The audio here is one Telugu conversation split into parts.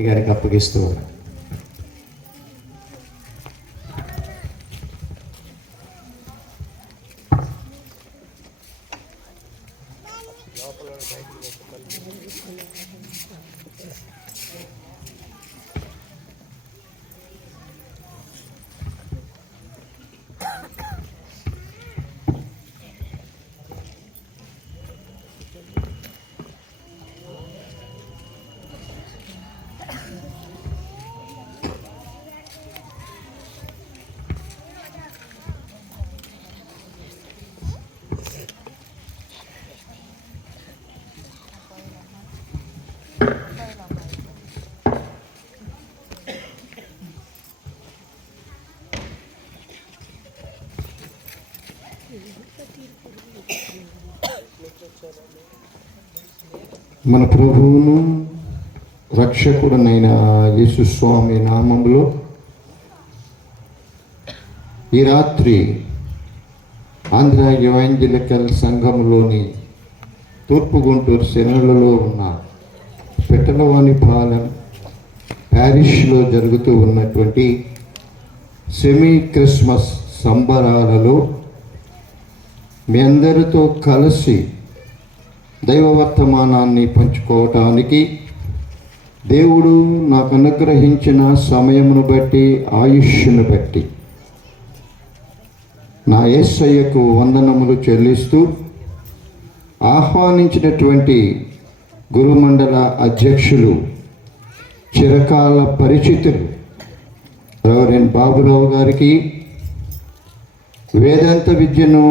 గారికి అప్పగిస్తూ ఉన్నాను. మన ప్రభువును రక్షకుడనైన యేసు స్వామి నామములో ఈ రాత్రి ఆంధ్ర ఎవాంజలికల్ సంఘంలోని తూర్పు గుంటూరు శనలలో ఉన్న పెట్టలవానిపాలెం ప్యారిష్లో జరుగుతూ ఉన్నటువంటి సెమీ క్రిస్మస్ సంబరాలలో మీ అందరితో కలిసి దైవవర్తమానాన్ని పంచుకోవటానికి దేవుడు నాకు అనుగ్రహించిన సమయమును బట్టి ఆయుష్ను బట్టి నా యేసయ్యకు వందనములు చెల్లిస్తూ ఆహ్వానించినటువంటి గురుమండల అధ్యక్షులు చిరకాల పరిచితులు రెవరెండ్ బాబురావు గారికి, వేదాంత విద్యను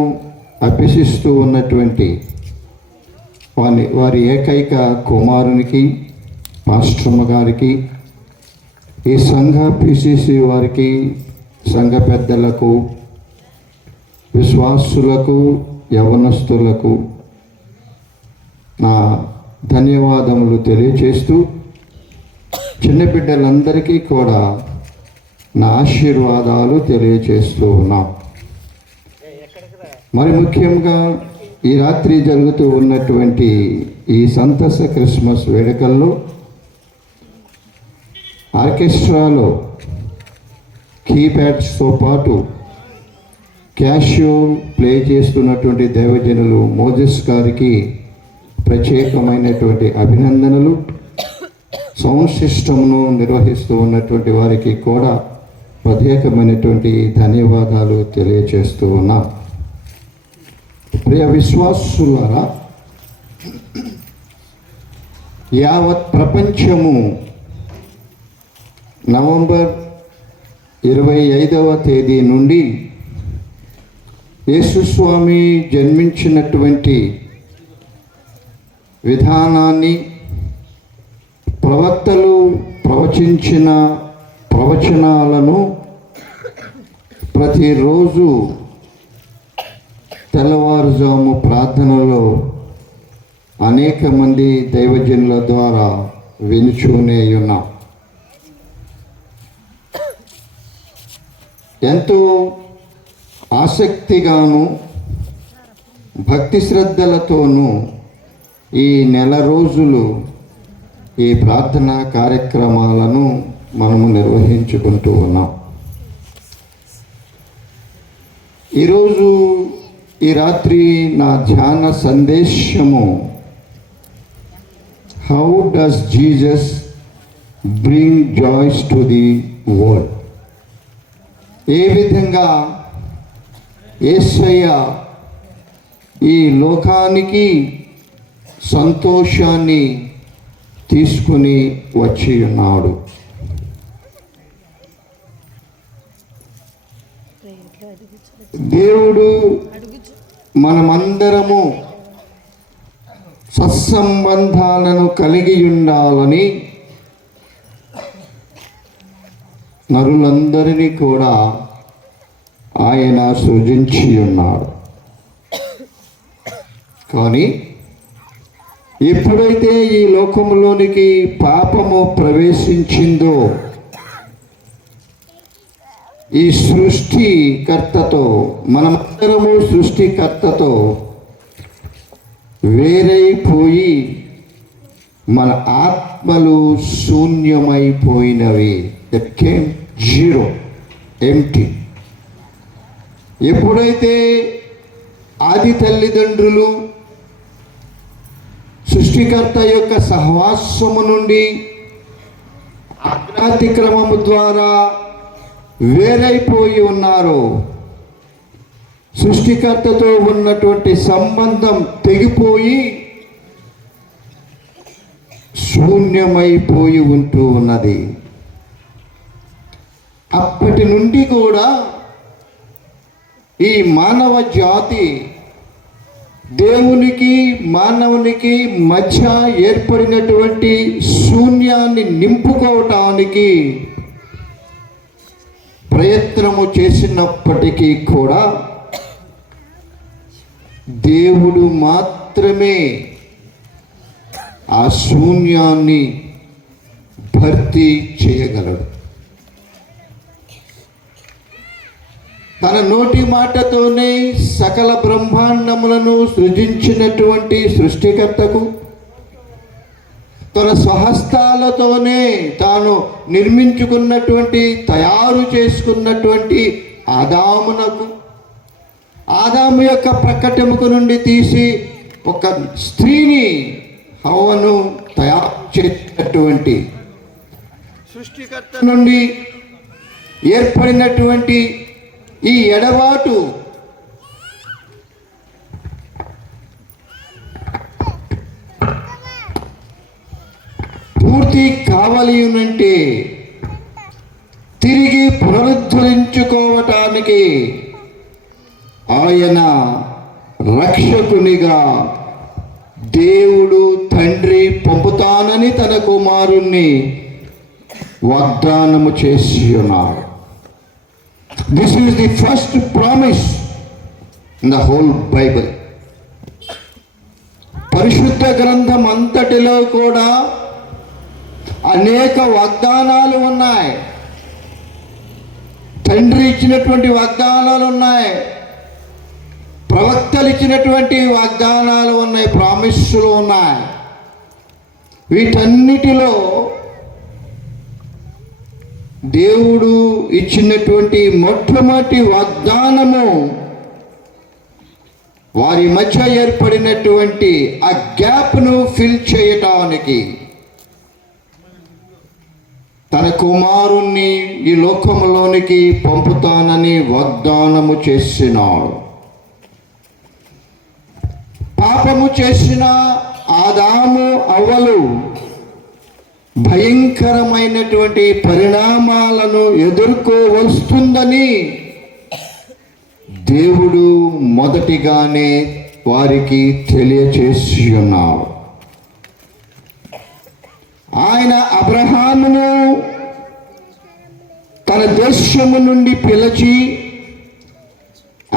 అభ్యసిస్తూ ఉన్నటువంటి వారి ఏకైక కుమారునికి, పాస్టర్మ గారికి, ఈ సంఘ పిసిసి వారికి, సంఘ పెద్దలకు, విశ్వాసులకు, యవనస్తులకు నా ధన్యవాదములు తెలియచేస్తూ చిన్న బిడ్డలందరికీ కూడా నా ఆశీర్వాదాలు తెలియచేస్తూ ఉన్నాం. మరి ముఖ్యంగా ఈ రాత్రి జరుగుతూ ఉన్నటువంటి ఈ సంతస క్రిస్మస్ వేడుకల్లో ఆర్కెస్ట్రాలో కీప్యాడ్స్తో పాటు క్యాషియో ప్లే చేస్తున్నటువంటి దైవజనులు మోజెస్ గారికి ప్రత్యేకమైనటువంటి అభినందనలు. సౌండ్ సిస్టమ్ను నిర్వహిస్తూ ఉన్నటువంటి వారికి కూడా ప్రత్యేకమైనటువంటి ధన్యవాదాలు తెలియచేస్తూ ఉన్నాం. ప్రియ విశ్వాసులారా, యావత్ ప్రపంచము నవంబర్ 25వ తేదీ నుండి యేసుస్వామి జన్మించినటువంటి విధానాన్ని, ప్రవక్తలు ప్రవచించిన ప్రవచనాలను ప్రతిరోజు తెల్లవారుజాము ప్రార్థనలో అనేక మంది దైవజనుల ద్వారా వినుచూనే ఉన్నాం. ఎంతో ఆసక్తిగాను భక్తి శ్రద్ధలతోనూ ఈ నెల రోజులు ఈ ప్రార్థనా కార్యక్రమాలను మనము నిర్వహించుకుంటూ ఉన్నాం. ఈరోజు ఈ రాత్రి నా ధ్యాన సందేశము how does Jesus bring joys to the world. ఏ విధంగా యేసయ్య ఈ లోకానికి సంతోషాన్ని తీసుకుని వచ్చి ఉన్నాడు. దేవుడు మనమందరము సత్సంబంధాలను కలిగి ఉండాలని నరులందరినీ కూడా ఆయన సృజించి ఉన్నాడు. కానీ ఎప్పుడైతే ఈ లోకంలోనికి పాపము ప్రవేశించిందో, ఈ సృష్టికర్తతో, మనమందరము సృష్టికర్తతో వేరైపోయి మన ఆత్మలు శూన్యమైపోయినవి. That came zero, empty. ఎప్పుడైతే ఆది తల్లిదండ్రులు సృష్టికర్త యొక్క సహవాసము నుండి అజ్ఞాతిక్రమము ద్వారా వేరైపోయి ఉన్నారో, సృష్టికర్తతో ఉన్నటువంటి సంబంధం తెగిపోయి శూన్యమైపోయి ఉంటూ ఉన్నది. అప్పటి నుండి కూడా ఈ మానవ జాతి దేవునికి మానవునికి మధ్య ఏర్పడినటువంటి శూన్యాన్ని నింపుకోవటానికి ప్రయత్నము చేసినప్పటికీ కూడా దేవుడు మాత్రమే ఆ శూన్యాన్ని భర్తీ చేయగలడు. తన నోటి మాటతోనే సకల బ్రహ్మాండములను సృజించినటువంటి సృష్టికర్తకు, తన స్వహస్తాలతోనే తాను నిర్మించుకున్నటువంటి తయారు చేసుకున్నటువంటి ఆదామునకు, ఆదాము యొక్క ప్రక్కటెముక నుండి తీసి ఒక స్త్రీని హవ్వను తయారు చేసినటువంటి సృష్టికర్త నుండి ఏర్పడినటువంటి ఈ ఎడబాటు పూర్తి కావాలి అంటే తిరిగి పునరుద్ధరించుకోవటానికి ఆయన రక్షకునిగా దేవుడు తండ్రి పంపుతానని తన కుమారుణ్ణి వాగ్దానము చేసి ఉన్నాడు. This is the first promise in the whole Bible. పరిశుద్ధ గ్రంథం అంతటిలో కూడా అనేక వాగ్దానాలు ఉన్నాయి. తండ్రి ఇచ్చినటువంటి వాగ్దానాలు ఉన్నాయి, ప్రవక్తలు ఇచ్చినటువంటి వాగ్దానాలు ఉన్నాయి, ప్రామిస్సులు ఉన్నాయి. వీటన్నిటిలో దేవుడు ఇచ్చినటువంటి మొట్టమొదటి వాగ్దానము వారి మధ్య ఏర్పడినటువంటి ఆ గ్యాప్ను ఫిల్ చేయటానికి తన కుమారుణ్ణి ఈ లోకంలోనికి పంపుతానని వాగ్దానము చేసినాడు. పాపము చేసిన ఆదాము అవ్వలు భయంకరమైనటువంటి పరిణామాలను ఎదుర్కోవస్తుందని దేవుడు మొదటిగానే వారికి తెలియచేసి ఉన్నాడు. ఆయన అబ్రహామును తన దేశము నుండి పిలిచి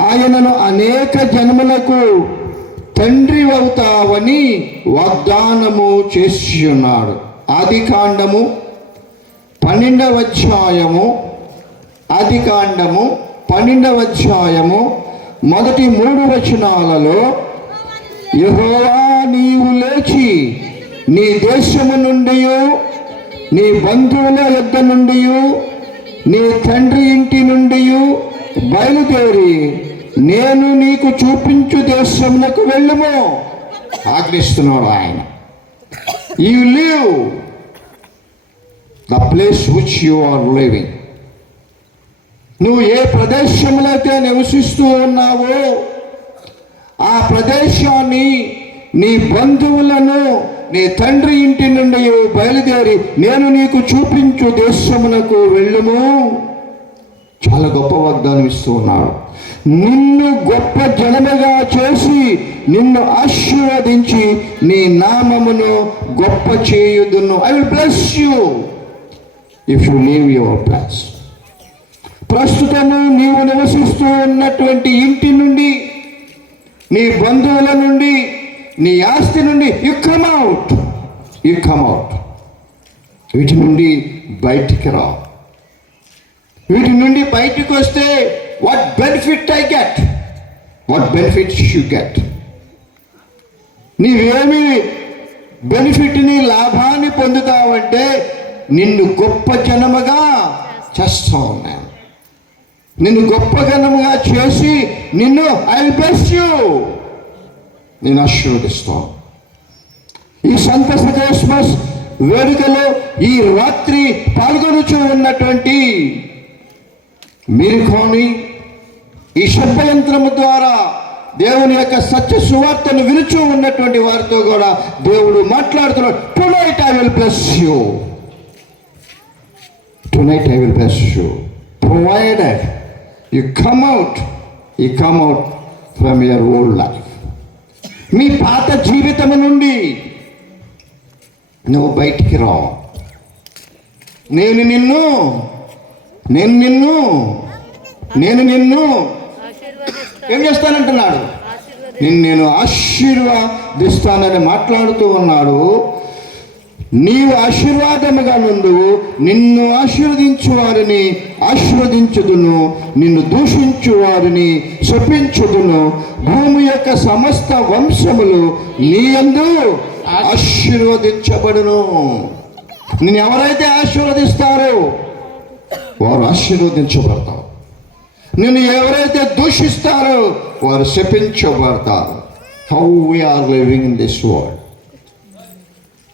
ఆయనను అనేక జన్మలకు తండ్రి అవుతావని వాగ్దానము చేసి ఉన్నాడు. ఆదికాండము 12వ అధ్యాయము, ఆదికాండము 12వ అధ్యాయము మొదటి 3 వచనాలలో, యెహోవా నీవు లేచి నీ దేశము నుండి నీ బంధువుల యొద్ద నుండి నీ తండ్రి ఇంటి నుండి బయలుదేరి నేను నీకు చూపించు దేశమునకు వెళ్ళుము ఆజ్ఞిస్తున్నాడు ఆయన. You live the place which you are living. నువ్వు ఏ ప్రదేశంలో అయితే నివసిస్తూ ఉన్నావో ఆ ప్రదేశాన్ని, నీ బంధువులను నీ తండ్రి ఇంటి నుండి బయలుదేరి నేను నీకు చూపించు దేశమునకు వెళ్ళుము. చాలా గొప్ప వాగ్దానం ఇస్తూ ఉన్నాడు. నిన్ను గొప్ప జనముగా చేసి నిన్ను ఆశీర్వదించి నీ నామమును గొప్ప చేయుదును. I will bless you if you leave your place. ప్రస్తుతము నీవు నివసిస్తూ ఉన్నటువంటి ఇంటి నుండి, నీ బంధువుల నుండి, నీ ఆస్తి నుండి యు కమ్ అవుట్. వీటి నుండి బయటికి రా. వీటి నుండి బయటికి వస్తే what benefit I get? What benefit you get? నీవేమి బెనిఫిట్ని, లాభాన్ని పొందుతావంటే నిన్ను గొప్ప జనముగా చేస్తా ఉన్నాను. నిన్ను గొప్ప జనముగా చేసి నిన్ను ఐ విల్ బ్లెస్ యు, నేను ఆశీర్వదిస్తాను. ఈ సంతోష క్రిస్మస్ వేడుకలో ఈ రాత్రి పాల్గొనుచూ ఉన్నటువంటి మీరు కానీ ఈ శబ్దయంత్రము ద్వారా దేవుని యొక్క సత్య సువార్తను వినుచూ ఉన్నటువంటి వారితో కూడా దేవుడు మాట్లాడుతున్నాడు. Tonight I will bless you, tonight I will bless you, provided you come out from your old life. మీ పాత జీవితము నుండి నువ్వు బయటికి రా. నేను నిన్ను ఏం చేస్తానంటున్నాడు? నేను ఆశీర్వాదిస్తానని మాట్లాడుతూ ఉన్నాడు. నీవు ఆశీర్వాదముగా నుండువు, నిన్ను ఆశీర్వదించు వారిని ఆశీర్వదించుదును, నిన్ను దూషించు వారిని శపించుదును. భూమి యొక్క సమస్త వంశములు నీ యందు ఆశీర్వదించబడును. నిన్ను ఎవరైతే ఆశీర్వదిస్తారో వారు ఆశీర్వదించబడతారు. నిన్ను ఎవరైతే దూషిస్తారో వారు శపించబడతారు. How we are living in this world,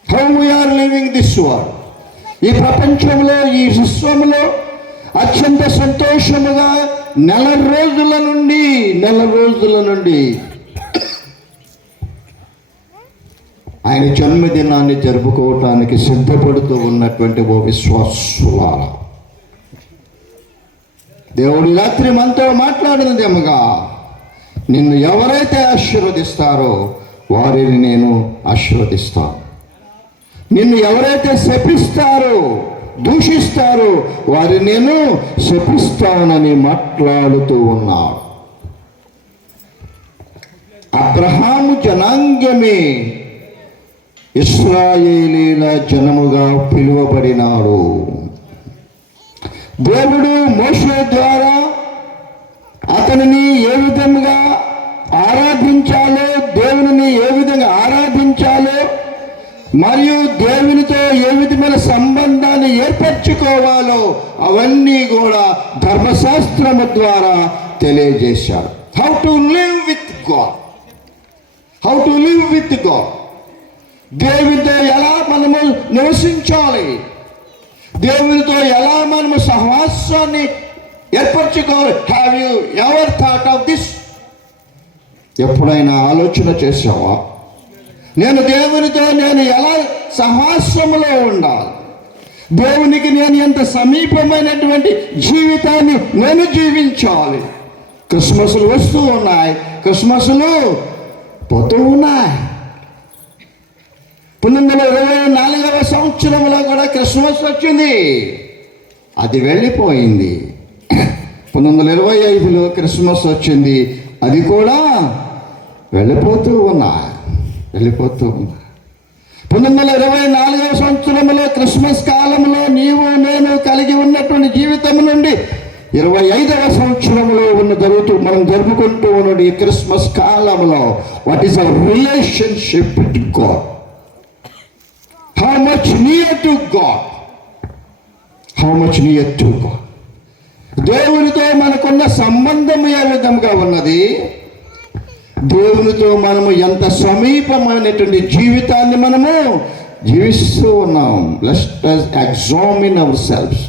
how we are living this world. ఈ ప్రపంచంలో, ఈ విశ్వంలో అత్యంత సంతోషముగా నెల రోజుల నుండి ఆయన జన్మదినాన్ని జరుపుకోవటానికి సిద్ధపడుతూ ఉన్నటువంటి ఓ విశ్వాసులారా, దేవుడు రాత్రి మనతో మాట్లాడినదేమగా, నిన్ను ఎవరైతే ఆశీర్వదిస్తారో వారిని నేను ఆశీర్వదిస్తాను. నిన్ను ఎవరైతే శపిస్తారో, దూషిస్తారో వారిని నేను శపిస్తానని మాట్లాడుతూ ఉన్నాడు. అబ్రహాము జనాంగమే ఇశ్రాయేలీల జనముగా పిలువబడినాడు. దేవుడు మోషే ద్వారా అతనిని ఏ విధంగా ఆరాధించాలో, దేవుని ఏ విధంగా ఆరాధించాలో, మరియు దేవునితో ఏ విధమైన సంబంధాన్ని ఏర్పరచుకోవాలో అవన్నీ కూడా ధర్మశాస్త్రము ద్వారా తెలియజేశాడు. How to live with God, how to live with God. దేవునితో ఎలా మనము నివసించాలి, దేవునితో ఎలా మనము సహవాసాన్ని ఏర్పరచుకోవాలి. Have you ever thought of this? ఎప్పుడైనా ఆలోచన చేసావా? నేను దేవునితో ఎలా సహవాసములో ఉండాలి, దేవునికి నేను ఎంత సమీపమైనటువంటి జీవితాన్ని నేను జీవించాలి. క్రిస్మస్లు వస్తూ ఉన్నాయి, క్రిస్మస్లు పోతూ ఉన్నాయి. 1924వ సంవత్సరంలో కూడా క్రిస్మస్ వచ్చింది, అది వెళ్ళిపోయింది. 1925లో క్రిస్మస్ వచ్చింది, అది కూడా వెళ్ళిపోతూ ఉన్నా. 1924వ సంవత్సరంలో క్రిస్మస్ కాలంలో నీవు నేను కలిగి ఉన్నటువంటి జీవితం నుండి 25వ సంవత్సరంలో మనం జరుపుకుంటూ ఉన్న ఈ క్రిస్మస్ కాలంలో what is our relationship with God? How much near to God? How much near to God? దేవునితో మనకున్న సంబంధం ఏ విధంగా ఉన్నది? దేవునితో మనము ఎంత సమీపమైనటువంటి జీవితాన్ని మనము జీవిస్తూ ఉన్నాం. Let us examine ourselves.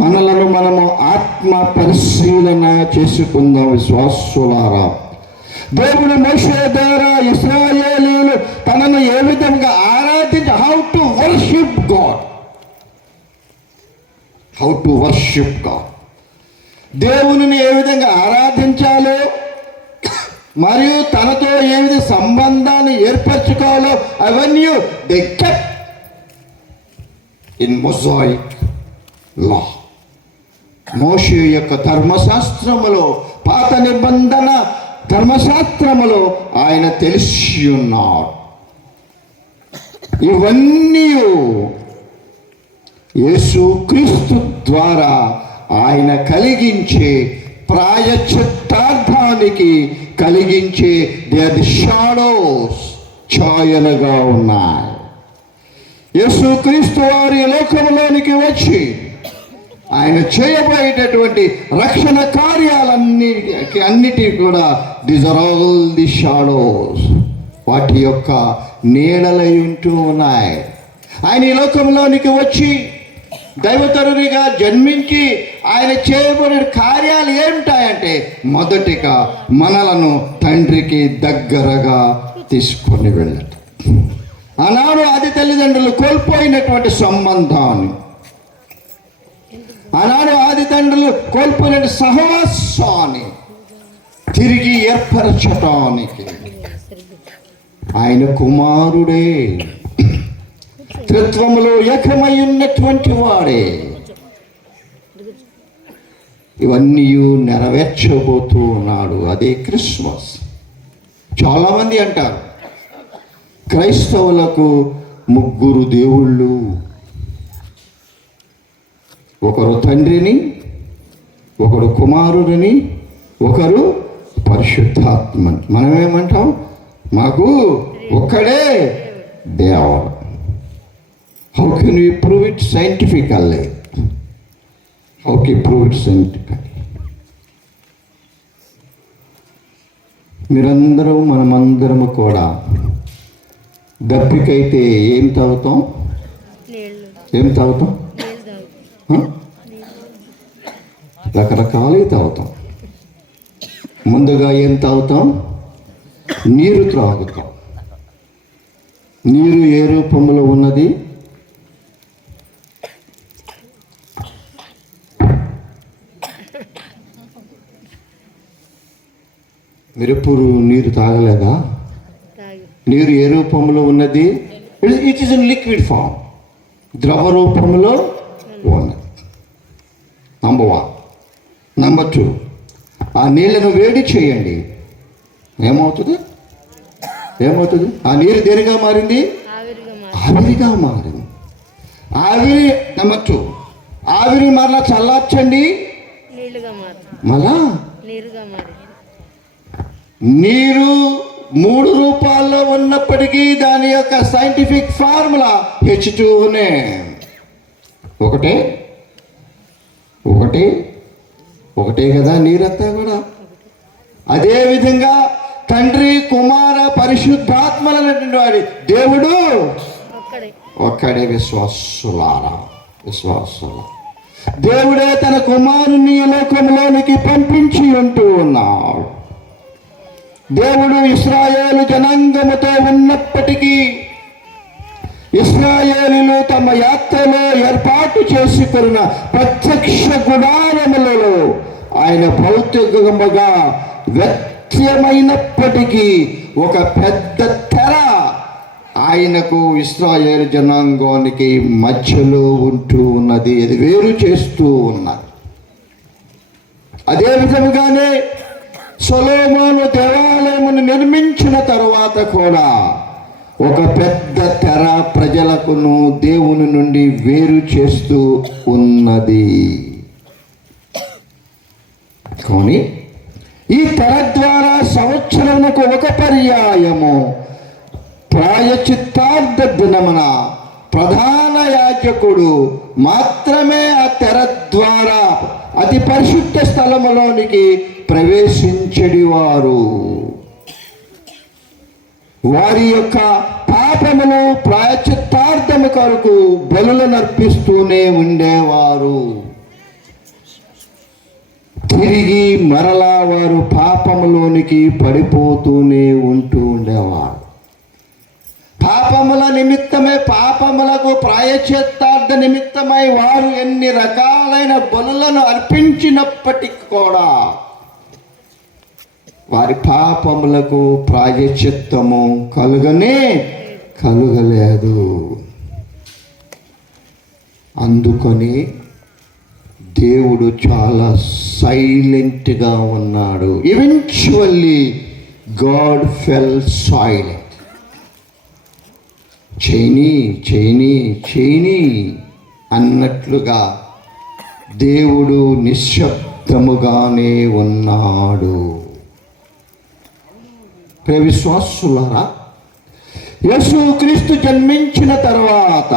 మనలను మనము ఆత్మ పరిశీలన చేసుకుందాం విశ్వాసులారా. దేవుడు మోషే ద్వారా ఇశ్రాయేలీయులు తనను ఏ విధంగా how to worship God, how to worship God. దేవుని ఏ విధంగా ఆరాధించాలో మరియు తనతో ఏ విధంగా సంబంధాన్ని ఏర్పరచుకోవాలో అవన్నీ దే కెప్ట్ ఇన్ మొజాయిక్ లా. మోషే యొక్క ధర్మశాస్త్రములో, పాత నిబంధన ధర్మశాస్త్రములో ఆయన తెలిసి ఉన్నాడు. ఇవన్నీ యేసుక్రీస్తు ద్వారా ఆయన కలిగించే ప్రాయశ్చిత్తార్థానికి కలిగించే దే ఆర్ ది షాడోస్ ఛాయలుగా ఉన్నాయి. యేసుక్రీస్తు వారి లోకంలోనికి వచ్చి ఆయన చేయబోయేటటువంటి రక్షణ కార్యాలన్నిటి కూడా these are all the shadows, వాటి యొక్క నీడలై ఉంటూ ఉన్నాయి. ఆయన ఈ లోకంలోనికి వచ్చి దైవతరునిగా జన్మించి ఆయన చేయబడిన కార్యాలు ఏమిటాయంటే, మొదటిగా మనలను తండ్రికి దగ్గరగా తీసుకొని వెళ్ళటం. ఆనాడు ఆది తల్లిదండ్రులు కోల్పోయినటువంటి సంబంధాన్ని, ఆనాడు ఆది తండ్రులు కోల్పోయిన సహవాసాన్ని తిరిగి ఏర్పరచటానికి ఆయన కుమారుడే, త్రిత్వములో ఏకమై ఉన్నటువంటి వాడే ఇవన్నీ నెరవేర్చబోతూ ఉన్నాడు. అదే క్రిస్మస్. చాలామంది అంటారు క్రైస్తవులకు ముగ్గురు దేవుళ్ళు, ఒకరు తండ్రిని, ఒకడు కుమారుడిని, ఒకరు పరిశుద్ధాత్మని. మనమేమంటాం? మాకు ఒక్కడే దేవుడు. How can you prove it scientifically? How can prove it scientifically? మీరందరూ మనమందరము కూడా దప్పికైతే ఏం తాగుతాం? రకరకాలవి తాగుతాం. ముందుగా ఏం తాగుతాం? నీరు త్రాగుతాం. నీరు ఏ రూపంలో ఉన్నది? మీరు ఎప్పుడు నీరు తాగలేదా? నీరు ఏ రూపంలో ఉన్నది? It is in liquid form, ద్రవ రూపంలో ఉన్నది. నంబర్ 1. నంబర్ 2, ఆ నీళ్లను వేడి చేయండి, ఏమవుతుంది? ఆ నీరు దేనిగా మారింది? ఆవిరిగా మారింది. ఆవిరి. నంబర్ 2, ఆవిరి మరలా చల్లార్చండి, మళ్ళా నీరు 3 రూపాల్లో ఉన్నప్పటికీ దాని యొక్క సైంటిఫిక్ ఫార్ములా H2O. ఒకటే కదా నీరంతా కూడా. అదేవిధంగా తండ్రి, కుమార, పరిశుద్ధాత్మలైనటువంటి వాడి దేవుడు ఒక్కడే. విశ్వాసులారా, దేవుడే తన కుమారుని లోకంలోనికి పంపించి ఉంటూ ఉన్నాడు. దేవుడు ఇశ్రాయేలు జనాంగముతో ఉన్నప్పటికీ ఇశ్రాయేలీలు తమ యాత్రలో ఏర్పాటు చేసుకున్న ప్రత్యక్ష గుడారములలో ఆయన భౌతికముగా వ్యక్తమైనప్పటికీ ఒక పెద్ద తెర ఆయనకు ఇశ్రాయేలు జనాంగానికి మధ్యలో ఉంటూ ఉన్నది. అది వేరు చేస్తూ ఉన్నది. అదే విధముగానే సొలొమోను దేవాలయమును నిర్మించిన తరువాత కూడా ఒక పెద్ద తెర ప్రజలకును దేవుని నుండి వేరు చేస్తూ ఉన్నది. కానీ ఈ తెర ద్వారా సంవత్సరముకు ఒక పర్యాయము ప్రాయశ్చిత్తార్థ దినమున ప్రధాన యాజకుడు మాత్రమే ఆ తెర ద్వారా అతి పరిశుద్ధ స్థలములోనికి ప్రవేశించేవారు. వారి యొక్క పాపమును ప్రాయశ్చిత్తార్థము కొరకు బలులను అర్పిస్తూనే ఉండేవారు. తిరిగి మరలా వారు పాపములోనికి పడిపోతూనే ఉంటూ ఉండేవారు. పాపముల నిమిత్తమై, పాపములకు ప్రాయశ్చిత్తార్థ నిమిత్తమై వారు ఎన్ని రకాలైన బలులను అర్పించినప్పటికీ కూడా వారి పాపములకు ప్రాయశ్చిత్తము కలుగలేదు. అందుకని దేవుడు చాలా సైలెంట్గా ఉన్నాడు. ఈవెన్చువల్లీ గాడ్ ఫెల్ సైలెంట్. చేయని అన్నట్లుగా దేవుడు నిశ్శబ్దముగానే ఉన్నాడు. విశ్వాసులారా, యేసుక్రీస్తు జన్మించిన తర్వాత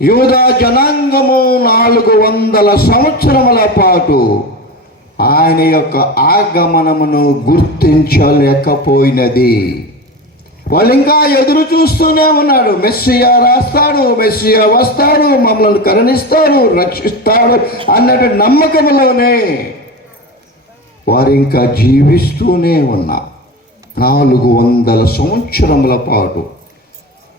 యూదా జనాంగము 400 సంవత్సరముల పాటు ఆయన యొక్క ఆగమనమును గుర్తించలేకపోయినది. వాళ్ళు ఇంకా ఎదురు చూస్తూనే ఉన్నాడు. మెస్సియా రాస్తాడు, మెస్సియా వస్తాడు, మమ్మల్ని కరుణిస్తాడు, రక్షిస్తాడు అన్నట్టు నమ్మకంలోనే వారు ఇంకా జీవిస్తూనే ఉన్నారు. 400 సంవత్సరముల పాటు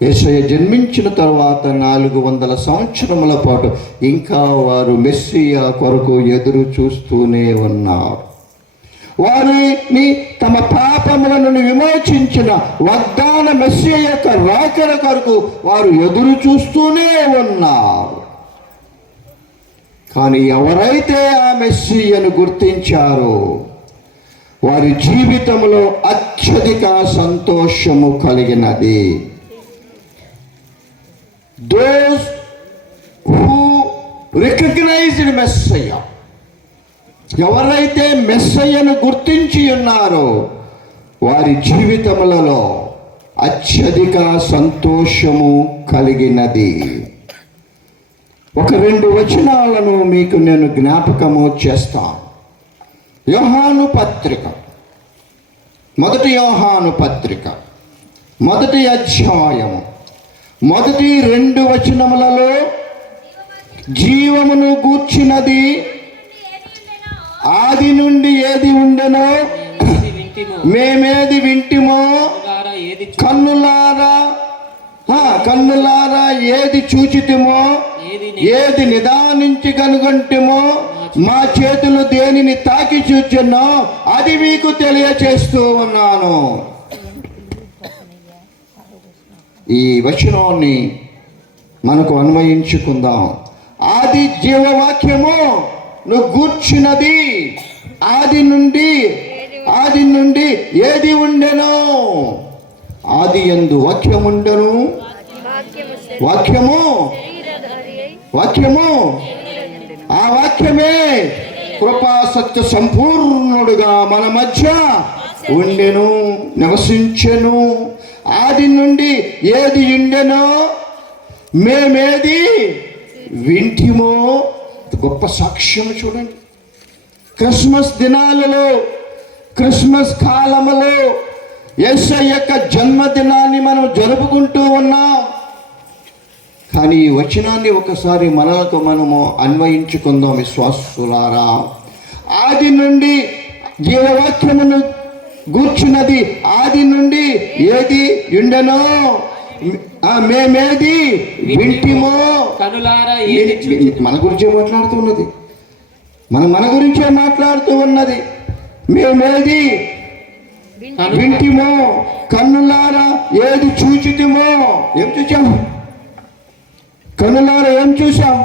యేసయ్య జన్మించిన తర్వాత 400 సంవత్సరముల పాటు ఇంకా వారు మెస్సియా కొరకు ఎదురు చూస్తూనే ఉన్నారు. వారిని తమ పాపములను విమోచించిన వాగ్దాన మెస్సియా యొక్క రాకడ కొరకు వారు ఎదురు చూస్తూనే ఉన్నారు. కానీ ఎవరైతే ఆ మెస్సియాను గుర్తించారో వారి జీవితంలో అత్యధిక సంతోషము కలిగినది. Those who recognized Messiah, ఎవరైతే మెస్సయ్యను గుర్తించి ఉన్నారో వారి జీవితములలో అత్యధిక సంతోషము కలిగినది. ఒక 2 వచనాలను మీకు నేను జ్ఞాపకము చేస్తాను. యోహాను పత్రిక, మొదటి యోహాను పత్రిక 1వ అధ్యాయము 2 వచనములలో జీవమును గూర్చినది ఆది నుండి ఏది ఉండెనో మేమేది వింటిమో కన్నులారా ఏది చూచితిమో ఏది నిదానించి కనుగొంటిమో మా చేతులు దేనిని తాకి చూచున్నో అది మీకు తెలియచేస్తూ ఉన్నాను. ఈ వచనాన్ని మనకు అన్వయించుకుందాం. ఆది జీవవాక్యము నువ్వు గూర్చినది ఆది నుండి ఏది ఉండెనో ఆది యందు వాక్యముండెను, వాక్యము ఆ వాక్యమే కృపా సత్య సంపూర్ణుడుగా మన మధ్య ఉండెను, నివసించెను. ఆది నుండి ఏది ఉండెనో మేమేది వింటిమో. గొప్ప సాక్ష్యం చూడండి. క్రిస్మస్ దినాలలో, క్రిస్మస్ కాలములో యేసయ్య యొక్క జన్మదినాన్ని మనం జరుపుకుంటూ ఉన్నాం. కానీ ఈ వచనాన్ని ఒకసారి మనలకు మనము అన్వయించుకుందాం విశ్వాసులారా. ఆది నుండి జీవవాక్యమును గూర్చున్నది ఆది నుండి ఏది ఉండెనో మేమేది వింటిమో. మన గురించే మాట్లాడుతున్నది, మన గురించే మాట్లాడుతూ ఉన్నది. మేమేది వింటిమో, కన్నులారా ఏది చూచితిమో. ఏం చూచాము? కన్నులారా ఏం చూసాం?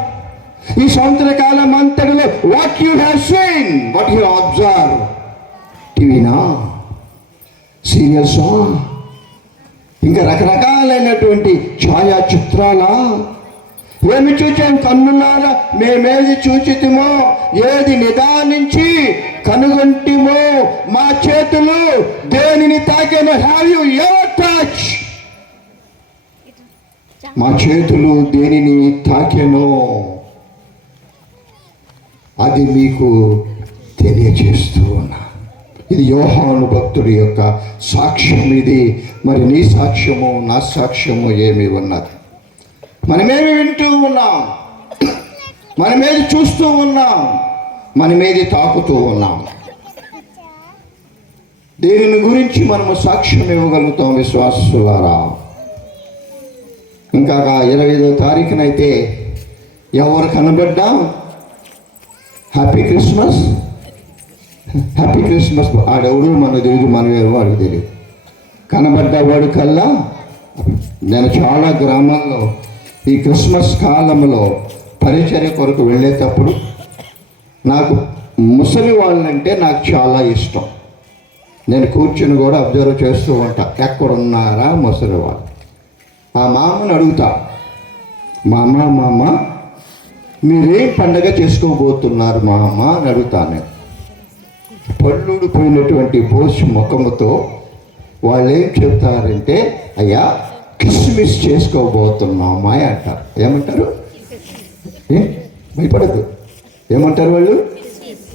ఈ సంవత్సర కాలం అంతటిలో what you have seen, what you observe. టీవీనా, సీరియల్సా, ఇంకా రకరకాలైనటువంటి ఛాయాచిత్రాల ఏమి చూచాం? కన్నులారా మేమేది చూచితిమో ఏది నిదానించి కనుగొంటిమో మా చేతులు దేనిని తాకెనో. Have you ever touch? మా చేతులు దేనిని తాకెనో అది మీకు తెలియజేస్తూ ఉన్నా. ఇది యోహాను భక్తుడి యొక్క సాక్ష్యం. ఇది మరి నీ సాక్ష్యము నా సాక్ష్యము ఏమి ఉన్నది? మనమేమి వింటూ ఉన్నాం, మనమేది చూస్తూ ఉన్నాం, మనమేది తాకుతూ ఉన్నాం, దీనిని గురించి మనము సాక్ష్యం ఇవ్వగలుగుతాం విశ్వాసులారా. ఇంకా 25వ తారీఖునైతే ఎవరు కనబడ్డా హ్యాపీ క్రిస్మస్, హ్యాపీ క్రిస్మస్. ఆడెవడు మనకు తెలియదు, మనమేమో వాడికి తెలియదు. కనబడ్డవాడు కల్లా. నేను చాలా గ్రామాల్లో ఈ క్రిస్మస్ కాలంలో పరిచర్య కొరకు వెళ్ళేటప్పుడు నాకు ముసలి వాళ్ళంటే నాకు చాలా ఇష్టం. నేను కూర్చుని కూడా అబ్జర్వ్ చేస్తూ ఉంటా, ఎక్కడున్నారా ముసలి వాళ్ళు. ఆ మామని అడుగుతా, మామ మీరేం పండగ చేసుకోబోతున్నారు మామ అని అడుగుతాను. నేను పళ్ళుడిపోయినటువంటి బోసి ముఖముతో వాళ్ళు ఏం చెప్తారంటే, అయ్యా కిస్మిస్ చేసుకోబోతున్నామా అంటారు. ఏమంటారు? భయపడద్దు. ఏమంటారు వాళ్ళు?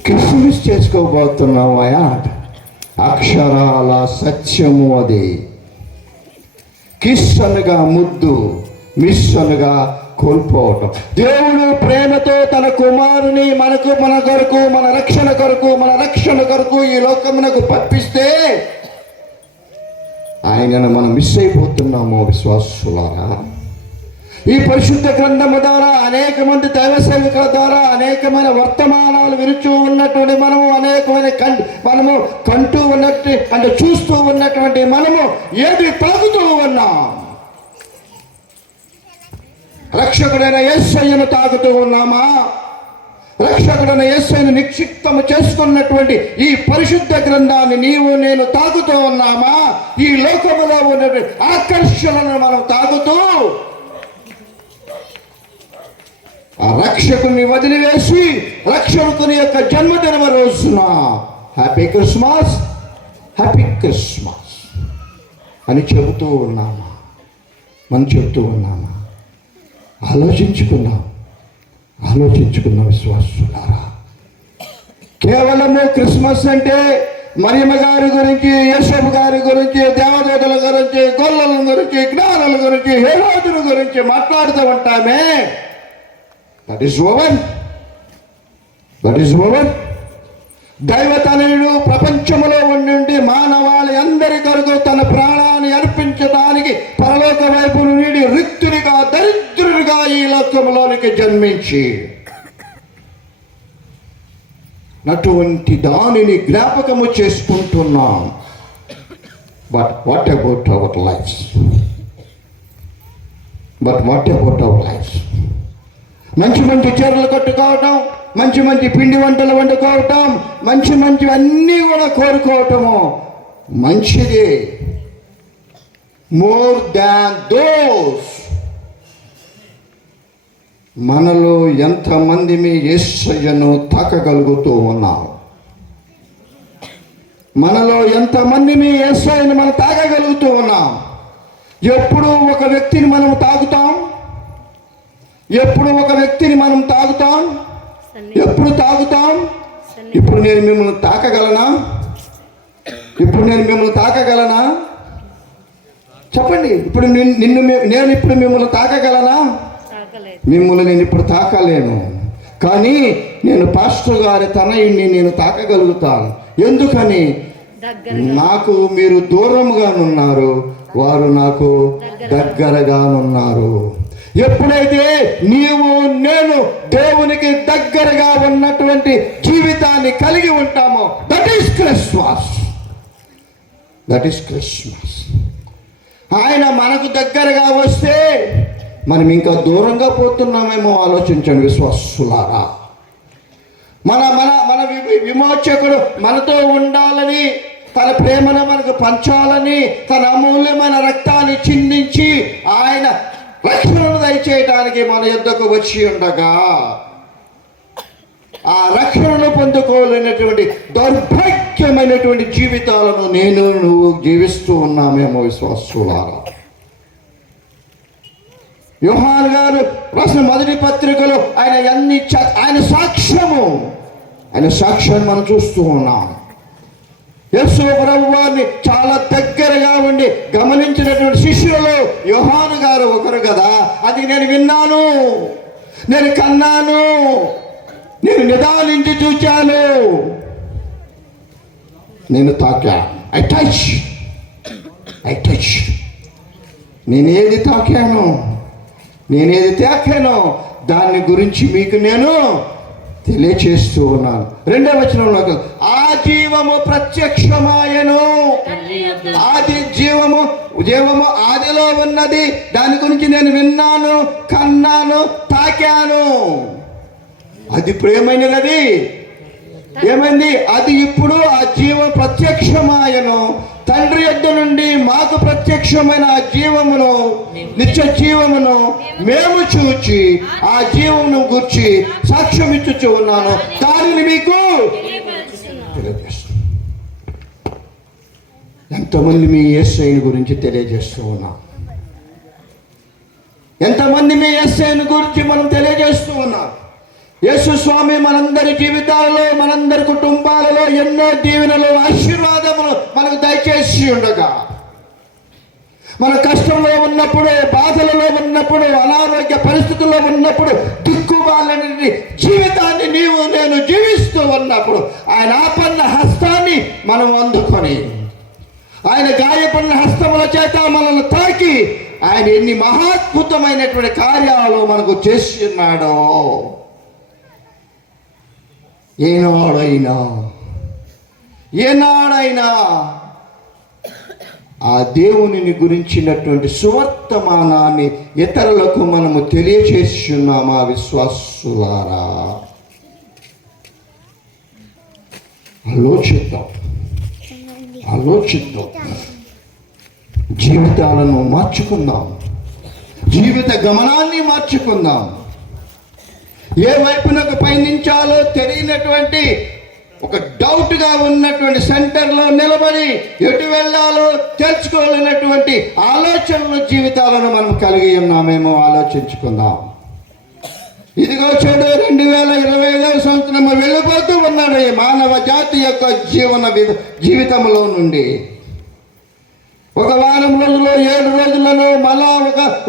కిస్మిస్ చేసుకోబోతున్నామా అంటారు. అక్షరాల సత్యము అది. కిస్ అనగా ముద్దు, మిస్ అనగా కోల్పోవటం. దేవుడు ప్రేమతో తన కుమారుని మన కొరకు, మన రక్షణ కొరకు ఈ లోకమునకు పంపిస్తే ఆయనను మనం మిస్ అయిపోతున్నాము విశ్వాసులారా. ఈ పరిశుద్ధ గ్రంథము ద్వారా అనేక మంది దైవ సేవకుల ద్వారా అనేకమైన వర్తమానాలు విరుచూ ఉన్నటువంటి మనము కంటూ ఉన్నట్టు అంటే చూస్తూ ఉన్నటువంటి మనము ఏది తాగుతూ ఉన్నాం? రక్షకుడైన యేసయ్యను తాగుతూ ఉన్నామా? రక్షకుడైన యేసయ్యను నిక్షిప్తము చేసుకున్నటువంటి ఈ పరిశుద్ధ గ్రంథాన్ని నీవు నేను తాగుతూ ఉన్నామా? ఈ లోకములో ఉన్నటువంటి ఆకర్షణను మనం తాగుతూ ఆ రక్షకుని వదిలివేసి రక్షకుని యొక్క జన్మదిన రోజున హ్యాపీ క్రిస్మస్ అని చెబుతూ ఉన్నామా? మనం చెబుతూ ఉన్నామా? ఆలోచించుకున్నాం విశ్వాసులారా. కేవలము క్రిస్మస్ అంటే మరియమ్మ గారి గురించి, యేసపు గారి గురించి, దేవదూతల గురించి, గొల్లల గురించి, జ్ఞానుల గురించి, హేరోదుల గురించి మాట్లాడుతూ ఉంటామే. That is over. దైవతనయుడు ప్రపంచంలో ఉండి మానవాళి అందరి కొరకు తన ప్రాణాన్ని అర్పించడానికి పరలోక వైపు నుండి రిక్తునిగా దరిద్రుడిగా ఈ లోకంలోనికి జన్మించి అటువంటి దానిని జ్ఞాపకము చేసుకుంటున్నాం. But what about our lives? మంచి చీరలు కట్టుకోవటం, మంచి పిండి వంటలు వండుకోవటం, మంచి అన్నీ కూడా కోరుకోవటము మంచిది. మోర్ దాన్ దోస్ మనలో ఎంతమంది మీ యేసయ్యను తాకగలుగుతూ ఉన్నాం? మనలో ఎంతమంది మీ యేసయ్యను మనం తాకగలుగుతూ ఉన్నాం? ఎప్పుడు ఒక వ్యక్తిని మనం తాగుతాం? ఎప్పుడు తాగుతాం? ఇప్పుడు నేను మిమ్మల్ని తాకగలనా? చెప్పండి. ఇప్పుడు నేను ఇప్పుడు మిమ్మల్ని తాకగలనా? మిమ్మల్ని నేను ఇప్పుడు తాకలేను. కానీ నేను పాస్టర్ గారి తనయుడిని నేను తాకగలుగుతాను. ఎందుకని? నాకు మీరు దూరంగానున్నారు, వారు నాకు దగ్గరగానున్నారు. ఎప్పుడైతే నీవు నేను దేవునికి దగ్గరగా ఉన్నటువంటి జీవితాన్ని కలిగి ఉంటామో దట్ ఈస్ క్రిస్మస్. ఆయన మనకు దగ్గరగా వస్తే మనం ఇంకా దూరంగా పోతున్నామేమో ఆలోచించండి విశ్వాసులారా. మన మన మన విమోచకుడు మనతో ఉండాలని, తన ప్రేమను మనకు పంచాలని, తన అమూల్యమైన రక్తాన్ని చిందించి ఆయన రక్షణను దయచేయటానికి మన యుద్ధకు వచ్చి ఉండగా ఆ రక్షణను పొందుకోలేనటువంటి దౌర్భాగ్యమైనటువంటి జీవితాలను నువ్వు జీవిస్తూ ఉన్నామేమో విశ్వాసులారా. యోహాను గారు రాసిన మొదటి పత్రికలో ఆయన సాక్ష్యాన్ని మనం చూస్తూ ఉన్నాం. యేసు ప్రభువాన్ని చాలా దగ్గరగా ఉండి గమనించినటువంటి శిష్యులలో యోహాను గారు ఒకరు కదా. అది నేను విన్నాను, నేను కన్నాను, నేను నిదానించి చూచాను, నేను తాకా. I touch. నేనేది తాకానో దాని గురించి మీకు నేను తెలియచేస్తూ ఉన్నాను. 2వ వచనంలో ఆ జీవము ప్రత్యక్షమాయను. జీవము ఆదిలో ఉన్నది. దాని గురించి నేను విన్నాను, కన్నాను, తాకాను. అది ప్రేమైనది. ఏమైంది? అది ఇప్పుడు ఆ జీవం ప్రత్యక్షమాయను. తండ్రి యొద్ద నుండి మాకు ప్రత్యక్షమైన ఆ జీవమును, నిత్య జీవమును మేము చూచి ఆ జీవమును గూర్చి సాక్ష్యం ఇచ్చుచూ ఉన్నాను. దానిని మీకు తెలియజేస్తాను. ఎంతమంది మీ యేసయ్యను గురించి తెలియజేస్తూ ఉన్నాం? ఎంతమంది మీ యేసయ్యను గురించి మనం తెలియజేస్తూ ఉన్నాం? యేసు స్వామి మనందరి జీవితాలలో, మనందరి కుటుంబాలలో ఎన్నో దీవెనలు, ఆశీర్వాదములు మనకు దయచేసి ఉండగా, మన కష్టంలో ఉన్నప్పుడు, బాధలలో ఉన్నప్పుడు, అనారోగ్య పరిస్థితుల్లో ఉన్నప్పుడు, దిక్కుమాలని జీవితాన్ని నీవు నేను జీవిస్తూ ఉన్నప్పుడు ఆయన ఆపన్న హస్తాన్ని మనం అందుకొని, ఆయన గాయపడిన హస్తముల చేత మనల్ని తాకి ఆయన ఎన్ని మహాద్భుతమైనటువంటి కార్యాలు మనకు చేసి ఉన్నాడో. ఏనాడైనా ఆ దేవునిని గురించినటువంటి సువర్తమానాన్ని ఇతరులకు మనము తెలియచేస్తున్నామా విశ్వాసులారా? ఆలోచిద్దాం. జీవితాలను మార్చుకుందాం, జీవిత గమనాన్ని మార్చుకుందాం. ఏ వైపునకు పయనించాలో తెలియనటువంటి, ఒక డౌట్గా ఉన్నటువంటి సెంటర్లో నిలబడి ఎటు వెళ్ళాలో తెలుసుకోలేనటువంటి ఆలోచనలు, జీవితాలను మనం కలిగి ఉన్నామేమో ఆలోచించుకుందాం. ఇదిగో చూడు, 2025వ సంవత్సరం వెళ్ళిపోతూ ఉన్నాడు ఈ మానవ జాతి యొక్క జీవితంలో నుండి. ఒక వారం రోజులు, 7 రోజులలో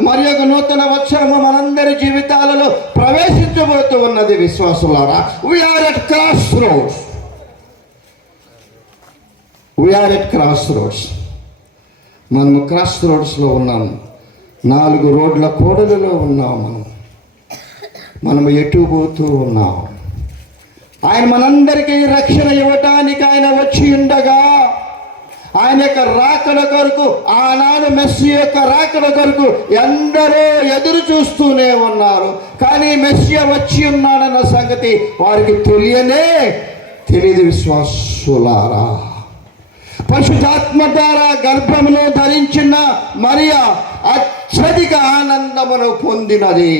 మరి ఒక నూతన వత్సరము మనందరి జీవితాలలో ప్రవేశించబోతూ ఉన్నది విశ్వాసులారా. We are at cross roads. మనము క్రాస్ రోడ్స్లో ఉన్నాం. 4 రోడ్ల కూడలిలో ఉన్నాం. మనము ఎటు పోతూ ఉన్నాం? ఆయన మనందరికీ రక్షణ ఇవ్వటానికి ఆయన వచ్చి ఉండగా, ఆయన యొక్క రాకడ కొరకు, ఆనాడు మెస్సీ యొక్క రాకడ కొరకు ఎందరో ఎదురు చూస్తూనే ఉన్నారు. కానీ మెస్సియా వచ్చి ఉన్నాడన్న సంగతి వారికి తెలియదు విశ్వాసులారా. పరిశుద్ధాత్మ ద్వారా గర్భమును ధరించిన మరియా అత్యధిక ఆనందమును పొందినది.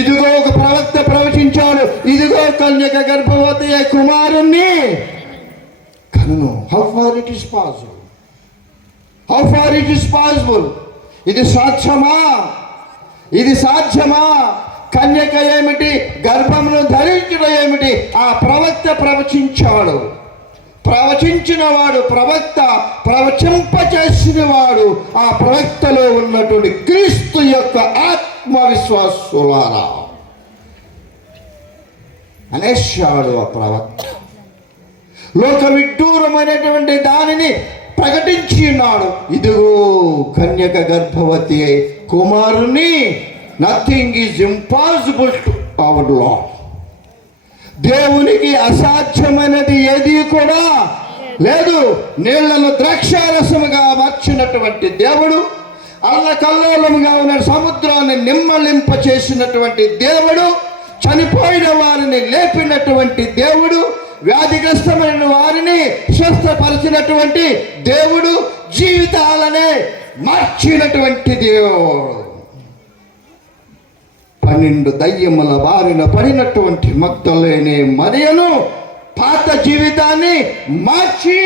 ఇదిగో ఒక ప్రవక్త ప్రవచించాడు, ఇదిగో కన్యక గర్భవతి కుమారుణ్ణి కనును. How far it is possible? ఇది సాధ్యమా? కన్యక ఏమిటి, గర్భమును ధరించడం ఏమిటి? ఆ ప్రవక్త ప్రవచించాడు. ప్రవచించిన వాడు ప్రవక్త, ప్రవచింపచేసిన వాడు ఆ ప్రవక్తలో ఉన్నటువంటి క్రీస్తు యొక్క ఆత్మవిశ్వాసులారా అనేశాడు ఆ ప్రవక్త. లోక విడ్డూరమైనటువంటి దానిని ప్రకటించి ఉన్నాడు. ఇదిగో కన్యక గర్భవతి కుమారుని, nothing is impossible to our Lord. దేవునికి అసాధ్యమైనది ఏది కూడా లేదు. నీళ్లను ద్రాక్షారసముగా మార్చినటువంటి దేవుడు, అల్లకల్లోలముగా ఉన్న సముద్రాన్ని నిమ్మలింప చేసినటువంటి దేవుడు, చనిపోయిన వారిని లేపినటువంటి దేవుడు, వ్యాధిగ్రస్తమైన వారిని స్వస్థపరిచినటువంటి దేవుడు, జీవితాలనే మార్చినటువంటి దేవుడు. 12 దయ్యముల బారిన పడినటువంటి మగ్దలేనే మరియను పాత జీవితాన్ని మార్చి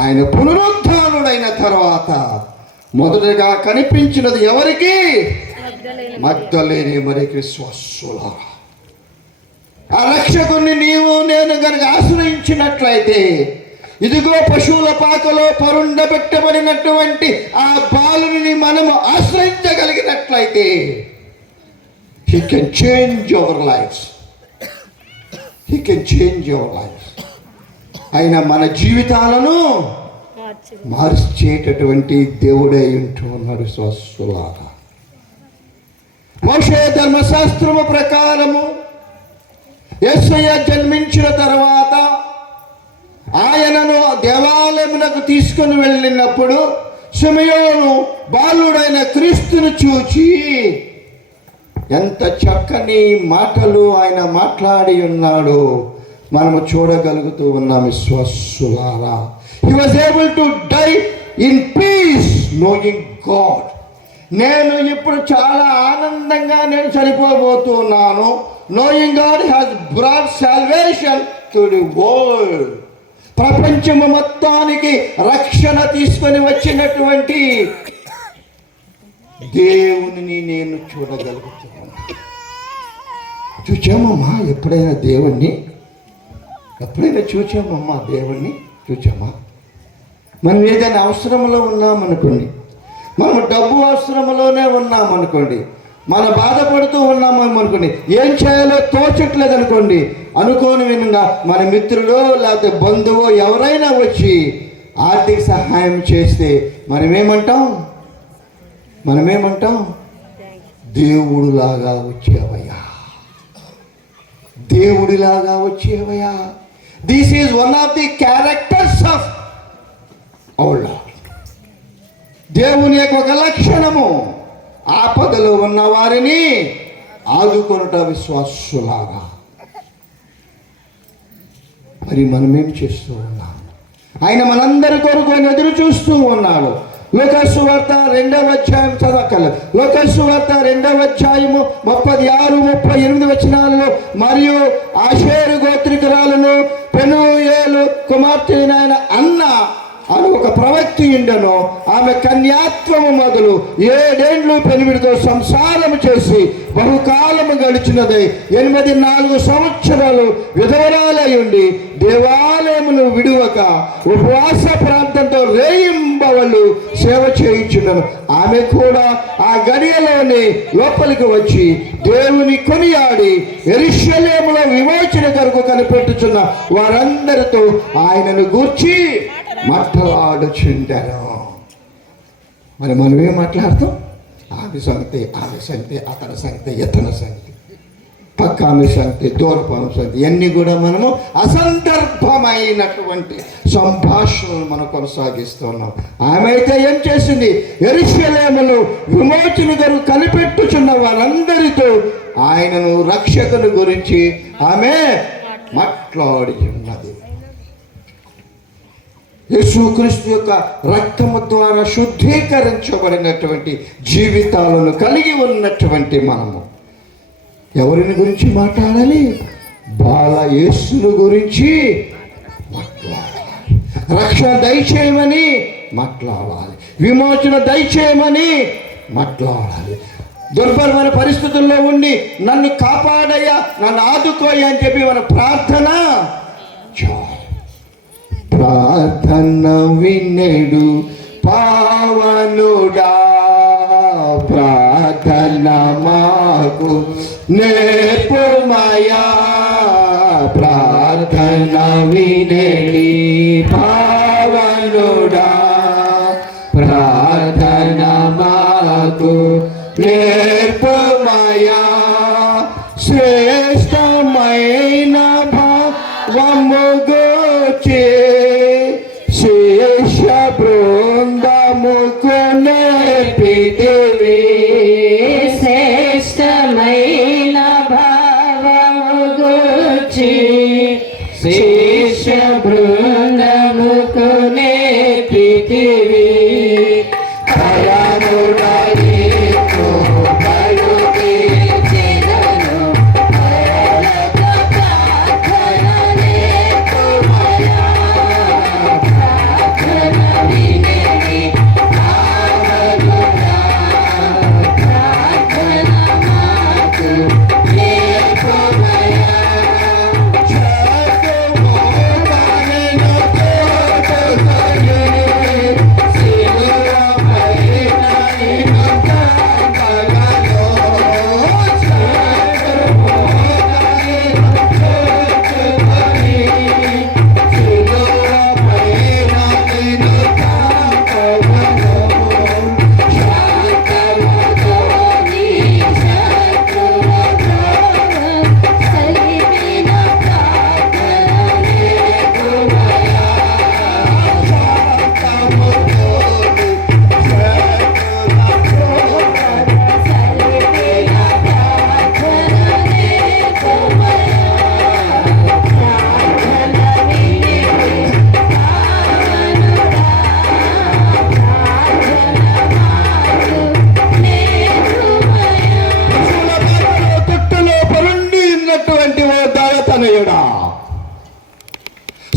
ఆయన పునరుద్ధానుడైన తర్వాత మొదటగా కనిపించినది ఎవరికి? మగ్దలేనే మరియకి విశ్వాసులారా. ఆ రక్షకుని నీవు నేను కనుక ఆశ్రయించినట్లయితే, ఇదిగో పశువుల పాకలో పరుండబెట్టబడినటువంటి ఆ బాలుని మనము ఆశ్రయించగలిగినట్లయితే, he can change our lives. ఆయన మన జీవితాలను మార్చేటటువంటి దేవుడై ఉంటూ ఉన్నాడు. స్వస్సులాగా మోషే ధర్మశాస్త్రము ప్రకారము యేసయ్య జన్మించిన తర్వాత ఆయనను దేవాలయమునకు తీసుకుని వెళ్ళినప్పుడు సిమెయోను బాలుడైన క్రీస్తును చూచి ఎంత చక్కని మాటలు ఆయన మాట్లాడి ఉన్నాడో మనము చూడగలుగుతూ ఉన్నాం విశ్వాసులారా. He was able to die in peace knowing God. నేను ఇప్పుడు చాలా ఆనందంగా నేను చనిపోబోతున్నాను. Knowing God has brought salvation to the world. ప్రపంచము మొత్తానికి రక్షణ తీసుకొని వచ్చినటువంటి దేవుని నేను చూడగలుగుతున్నాను. చూచామమ్మా ఎప్పుడైనా దేవుణ్ణి? ఎప్పుడైనా చూచామమ్మా దేవుణ్ణి? చూచామా? మనం ఏదైనా అవసరంలో ఉన్నామనుకోండి, మనం డబ్బు అవసరంలోనే ఉన్నామనుకోండి, మనం బాధపడుతూ ఉన్నామనుకోండి, ఏం చేయాలో తోచట్లేదు అనుకోండి, అనుకోని విధంగా మన మిత్రులు లేకపోతే బంధువు ఎవరైనా వచ్చి ఆర్థిక సహాయం చేస్తే మనమేమంటాం? దేవుడిలాగా వచ్చేవయ్యా, దేవుడిలాగా వచ్చేవయ్యా. This is one of the characters of our Lord. దేవుని యొక్క ఒక లక్షణము ఆపదలో ఉన్న వారిని ఆదుకొనుట విశ్వాసులాగా. మరి మనమేం చేస్తూ ఉన్నాం? ఆయన మనందరి కొరకు ఎదురు చూస్తూ ఉన్నాడు. లోకాసు వార్త 2వ అధ్యాయం చదవక్కర్లేదు. లోకాసు వార్త 2వ అధ్యాయము 36, 38 వచనాలలో, మరియు ఆషేరు గోత్రికురాలను పెనూయేలు కుమార్తె అయిన అన్న అని ఒక ప్రవక్తి ఉండెను. ఆమె కన్యాత్వము మొదలు 7 ఏండ్లు పెనిమిడితో సంసారము చేసి బహుకాలము గడిచినదై 84 సంవత్సరాలు విధవరాలై ఉండి దేవాలయమును విడువక ఉపవాస ప్రాంతంతో రేయింబవళ్ళు సేవ చేయించుండెను. ఆమె కూడా ఆ గడియలోనే లోపలికి వచ్చి దేవుని కొనియాడి యెరూషలేములో విమోచన కొరకు కనిపెట్టుచున్న వారందరితో ఆయనను గూర్చి మాట్లాడుచుంటారు. మరి మనం ఏం మాట్లాడతాం? ఆమె సంగతి, అతని సంగతి, ఇతని సంగతి, పక్క ఆమె సంగతి, దూరపాము సంగతి, ఇవన్నీ కూడా మనము అసందర్భమైనటువంటి సంభాషణలు మనం కొనసాగిస్తున్నాం. ఆమె అయితే ఏం చేసింది? యెరూషలేములో విమోచన కొరకు కనిపెట్టుచున్న వారందరితో ఆయనను రక్షకుని గురించి ఆమె మాట్లాడి ఉన్నది. యేసుక్రీస్తు యొక్క రక్తము ద్వారా శుద్ధీకరించబడినటువంటి జీవితాలను కలిగి ఉన్నటువంటి మనము ఎవరిని గురించి మాట్లాడాలి? బాల యేసును గురించి మాట్లాడాలి. రక్షణ దయచేయమని మాట్లాడాలి, విమోచన దయచేయమని మాట్లాడాలి. దుర్భరమైన పరిస్థితుల్లో ఉండి నన్ను కాపాడయ్యా, నన్ను ఆదుకోయ్యా అని చెప్పి మన ప్రార్థన వినేడు పావనుడా, ప్రార్థన మాకు నేర్పుమయా. ప్రార్థన వినేడి పావనుడా, ప్రార్థన మాకు నేర్పుమయా. శ్రేష్టమైన భావము గూర్చి శేష బృందముకు నేర్పితివి. శ్రేష్టమైన భావము గూర్చి శేష బృందముకు నేర్పితివి.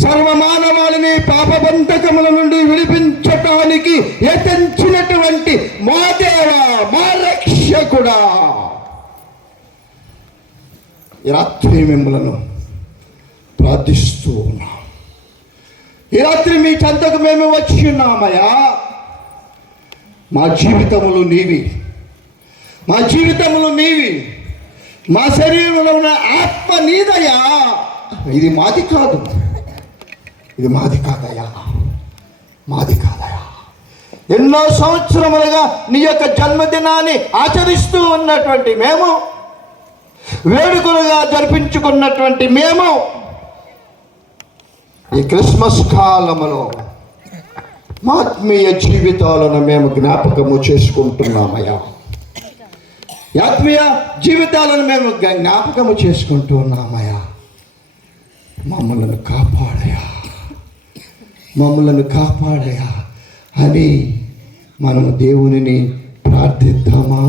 సర్వమానవాళి పాపబంధకముల నుండి విడిపించటానికి యత్నించినటువంటి మా దేవా, మా రక్షకుడా, ఈ రాత్రి మిమ్మలను ప్రార్థిస్తూ ఉన్నాం. ఈ రాత్రి మీ చెంతకు మేము వచ్చి ఉన్నామయ్యా. మా జీవితములు నీవి, మా జీవితములు నీవి, మా శరీరంలో ఉన్న ఆత్మ నీదయ్యా. ఇది మాది కాదు, ఇది మాది కాదయ్యా, మాది కాదయ్యా. ఎన్నో సంవత్సరములుగా నీ యొక్క జన్మదినాన్ని ఆచరిస్తూ ఉన్నటువంటి మేము, వేడుకలుగా జరిపించుకున్నటువంటి మేము, ఈ క్రిస్మస్ కాలములో మా ఆత్మీయ జీవితాలను మేము జ్ఞాపకము చేసుకుంటున్నామయ్యా. ఆత్మీయ జీవితాలను మేము జ్ఞాపకము చేసుకుంటూ ఉన్నామయ్యా. మమ్మలను కాపాడయా, మమ్మలను కాపాడయా అని మనము దేవునిని ప్రార్థిద్దామా,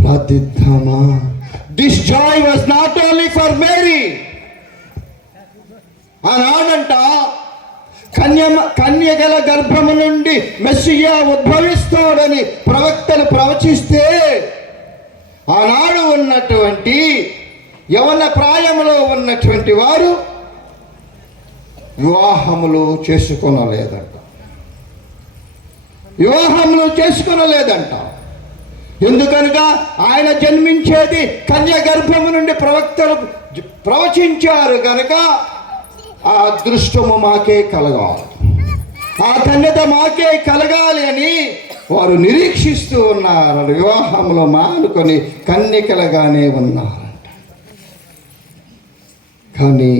ప్రార్థిద్దామా. This joy was not only for Mary. ఆనాడంట కన్యగల గర్భము నుండి మెస్సియా ఉద్భవిస్తాడని ప్రవక్తలు ప్రవచిస్తే, ఆనాడు ఉన్నటువంటి యవన ప్రాయములో ఉన్నటువంటి వారు వివాహములు చేసుకొనలేదంట, వివాహములు చేసుకొనలేదంట. ఎందుకనగా ఆయన జన్మించేది కన్య గర్భము నుండి ప్రవక్తలు ప్రవచించారు కనుక ఆ అదృష్టము మాకే కలగాలి, ఆ ధన్యత మాకే కలగాలి అని వారు నిరీక్షిస్తూ ఉన్నారు. వివాహంలో మానుకొని కన్యకలుగానే ఉన్నారంట. కానీ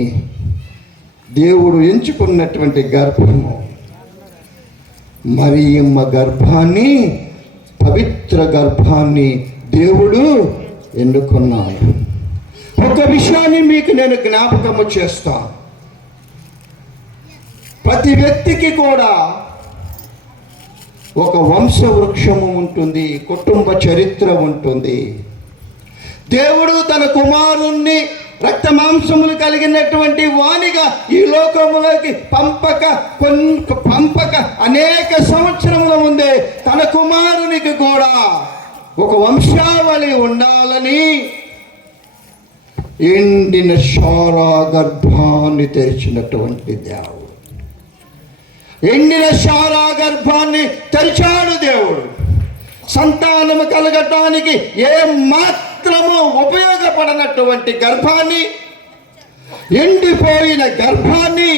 దేవుడు ఎంచుకున్నటువంటి గర్భము, మరియమ్మ గర్భాన్ని, పవిత్ర గర్భాన్ని దేవుడు ఎన్నుకున్నాడు. ఒక విషయాన్ని మీకు నేను జ్ఞాపకము చేస్తాను. ప్రతి వ్యక్తికి కూడా ఒక వంశవృక్షము ఉంటుంది, కుటుంబ చరిత్ర ఉంటుంది. దేవుడు తన కుమారుణ్ణి రక్త మాంసములు కలిగినటువంటి వానిగా ఈ లోకములోకి పంపక అనేక సంవత్సరముల ముందే తన కుమారునికి కూడా ఒక వంశావళి ఉండాలని ఎండిన శారా గర్భాన్ని తెరిచినటువంటి దేవుడు, ఎండిన శారా గర్భాన్ని తెరిచాడు దేవుడు. సంతానము కలగటానికి ఏ మాత్రము ఉపయోగపడనటువంటి గర్భాన్ని, ఎండిపోయిన గర్భాన్ని,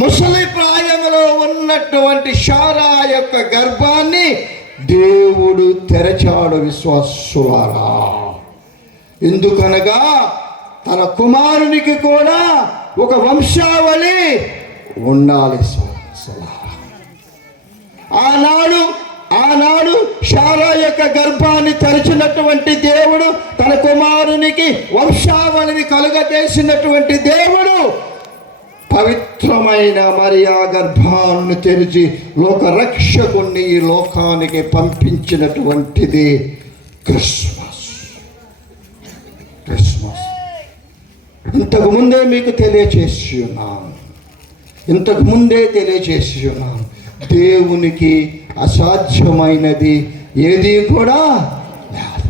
ముసలి ప్రాయములో ఉన్నటువంటి శారా యొక్క గర్భాన్ని దేవుడు తెరచాడు విశ్వాసులారా. ఎందుకనగా తన కుమారునికి కూడా ఒక వంశావళి ఉండాలి. ఆనాడు శారా యొక్క గర్భాన్ని తెరిచినటువంటి దేవుడు, తన కుమారునికి వంశావళిని కలుగజేసినటువంటి దేవుడు పవిత్రమైన మరియా గర్భాన్ని తెరిచి లోక రక్షకుణ్ణి ఈ లోకానికి పంపించినటువంటిది క్రిస్మస్. క్రిస్మస్ ఇంతకు ముందే మీకు తెలియచేసి ఉన్నాను, దేవునికి అసాధ్యమైనది ఏది కూడా లేదు.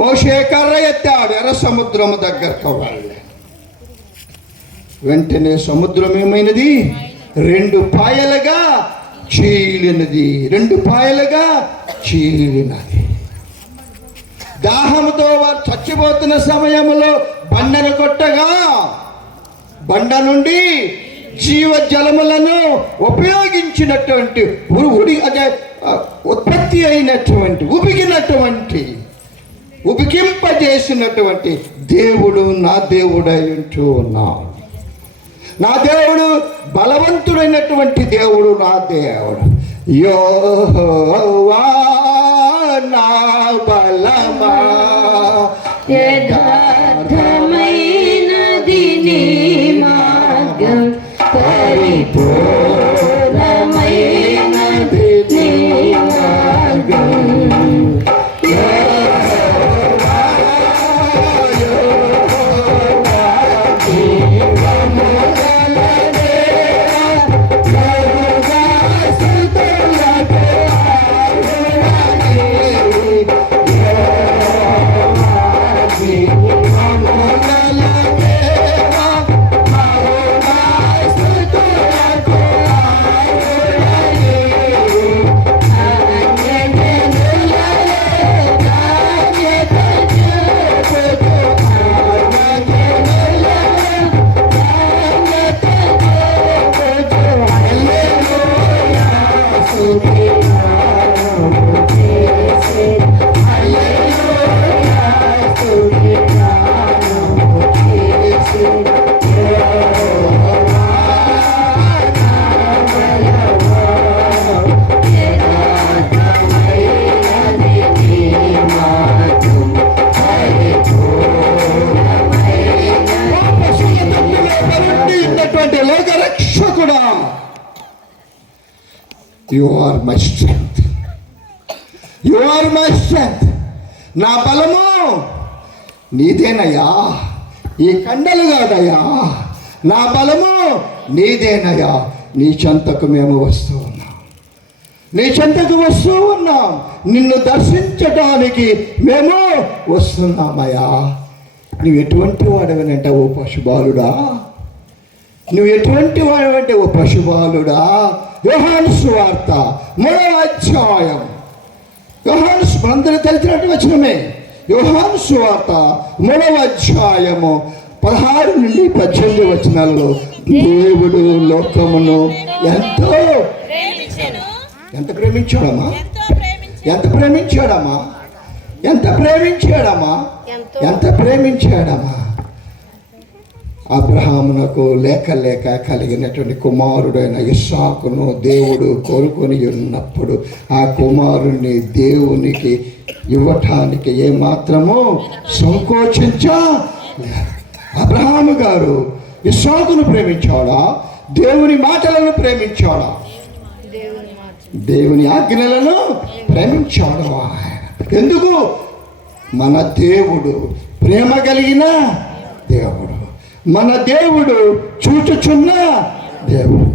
మోషే కర్ర ఎత్తాడు, ఎర్ర సముద్రము దగ్గరకు వెళ్ళి, వెంటనే సముద్రం ఏమైనది? 2 పాయలుగా చీలినది. దాహంతో వారు చచ్చిపోతున్న సమయంలో బండను కొట్టగా బండ నుండి జీవ జలములను ఉపయోగించినటువంటి ఉత్పత్తి అయినటువంటి ఉబికింపజేసినటువంటి దేవుడు నా దేవుడై ఉంటూ ఉన్నాడు. నా దేవుడు బలవంతుడైనటువంటి దేవుడు. నా దేవుడు యెహోవా నా బలమా, యథార్థమైనది నీ మార్గం, పరిపూర్ణమైనది నీ మార్గం. జీవముగలదే you are my strength, you are my strength. నా బలము నీదేనయ్యా, ఈ కండలు కాదయ్యా, నా బలము నీదేనయ్యా. నీ చెంతకు మేము వస్తూ ఉన్నాం, నీ చెంతకు వస్తూ ఉన్నాం, నిన్ను దర్శించడానికి మేము వస్తున్నామయ్యా. నువ్వు ఎటువంటి వాడవనంట ఓ పశుబాలుడా, నువ్వు ఎటువంటి వాడవంటే ఓ పశుబాలుడా. యోహాను సువార్త 3వ అధ్యాయం, యోహాను అందరూ తెలిసినట్టు వచనమే. యోహాను సువార్త 3వ అధ్యాయము 16 నుండి 18 వచనాలలో దేవుడు లోకమును ఎంత ప్రేమించాడమ్మా, ఎంత ప్రేమించాడమ్మా, ఎంత ప్రేమించాడమ్మా, ఎంత ప్రేమించాడమ్మా. అబ్రహామునకు లేక లేక కలిగినటువంటి కుమారుడైన ఇస్సాకును దేవుడు కోరుకొని ఉన్నప్పుడు ఆ కుమారుణ్ణి దేవునికి ఇవ్వటానికి ఏమాత్రమో సంకోచించా. అబ్రహాము గారు ఇస్సాకును ప్రేమించాడా, దేవుని మాటలను ప్రేమించాడా, దేవుని ఆజ్ఞలను ప్రేమించాడు. ఎందుకు? మన దేవుడు ప్రేమ కలిగిన దేవుడు, మన దేవుడు చూచుచున్న దేవుడు.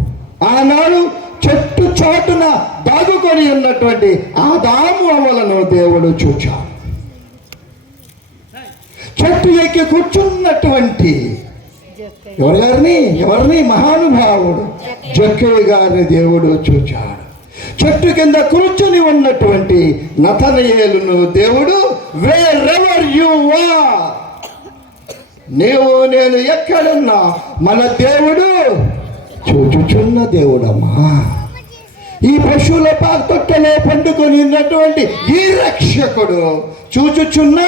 ఆనాడు చెట్టు చాటున దాగుకొని ఉన్నటువంటి ఆదాము అవ్వలను దేవుడు చూచాడు. చెట్టు ఎక్కి కూర్చున్నటువంటి ఎవరిని మహానుభావుడు జక్కయ్య గారిని దేవుడు చూచాడు. చెట్టు కింద కూర్చొని ఉన్నటువంటి నతనయేలును దేవుడు వేరెవర్ యు ఆర్, నీవు నేను ఎక్కడున్నా మన దేవుడు చూచుచున్న దేవుడమ్మా. ఈ పశువుల తొట్టెలో పండుకొని ఉన్నటువంటి ఈ రక్షకుడు చూచుచున్న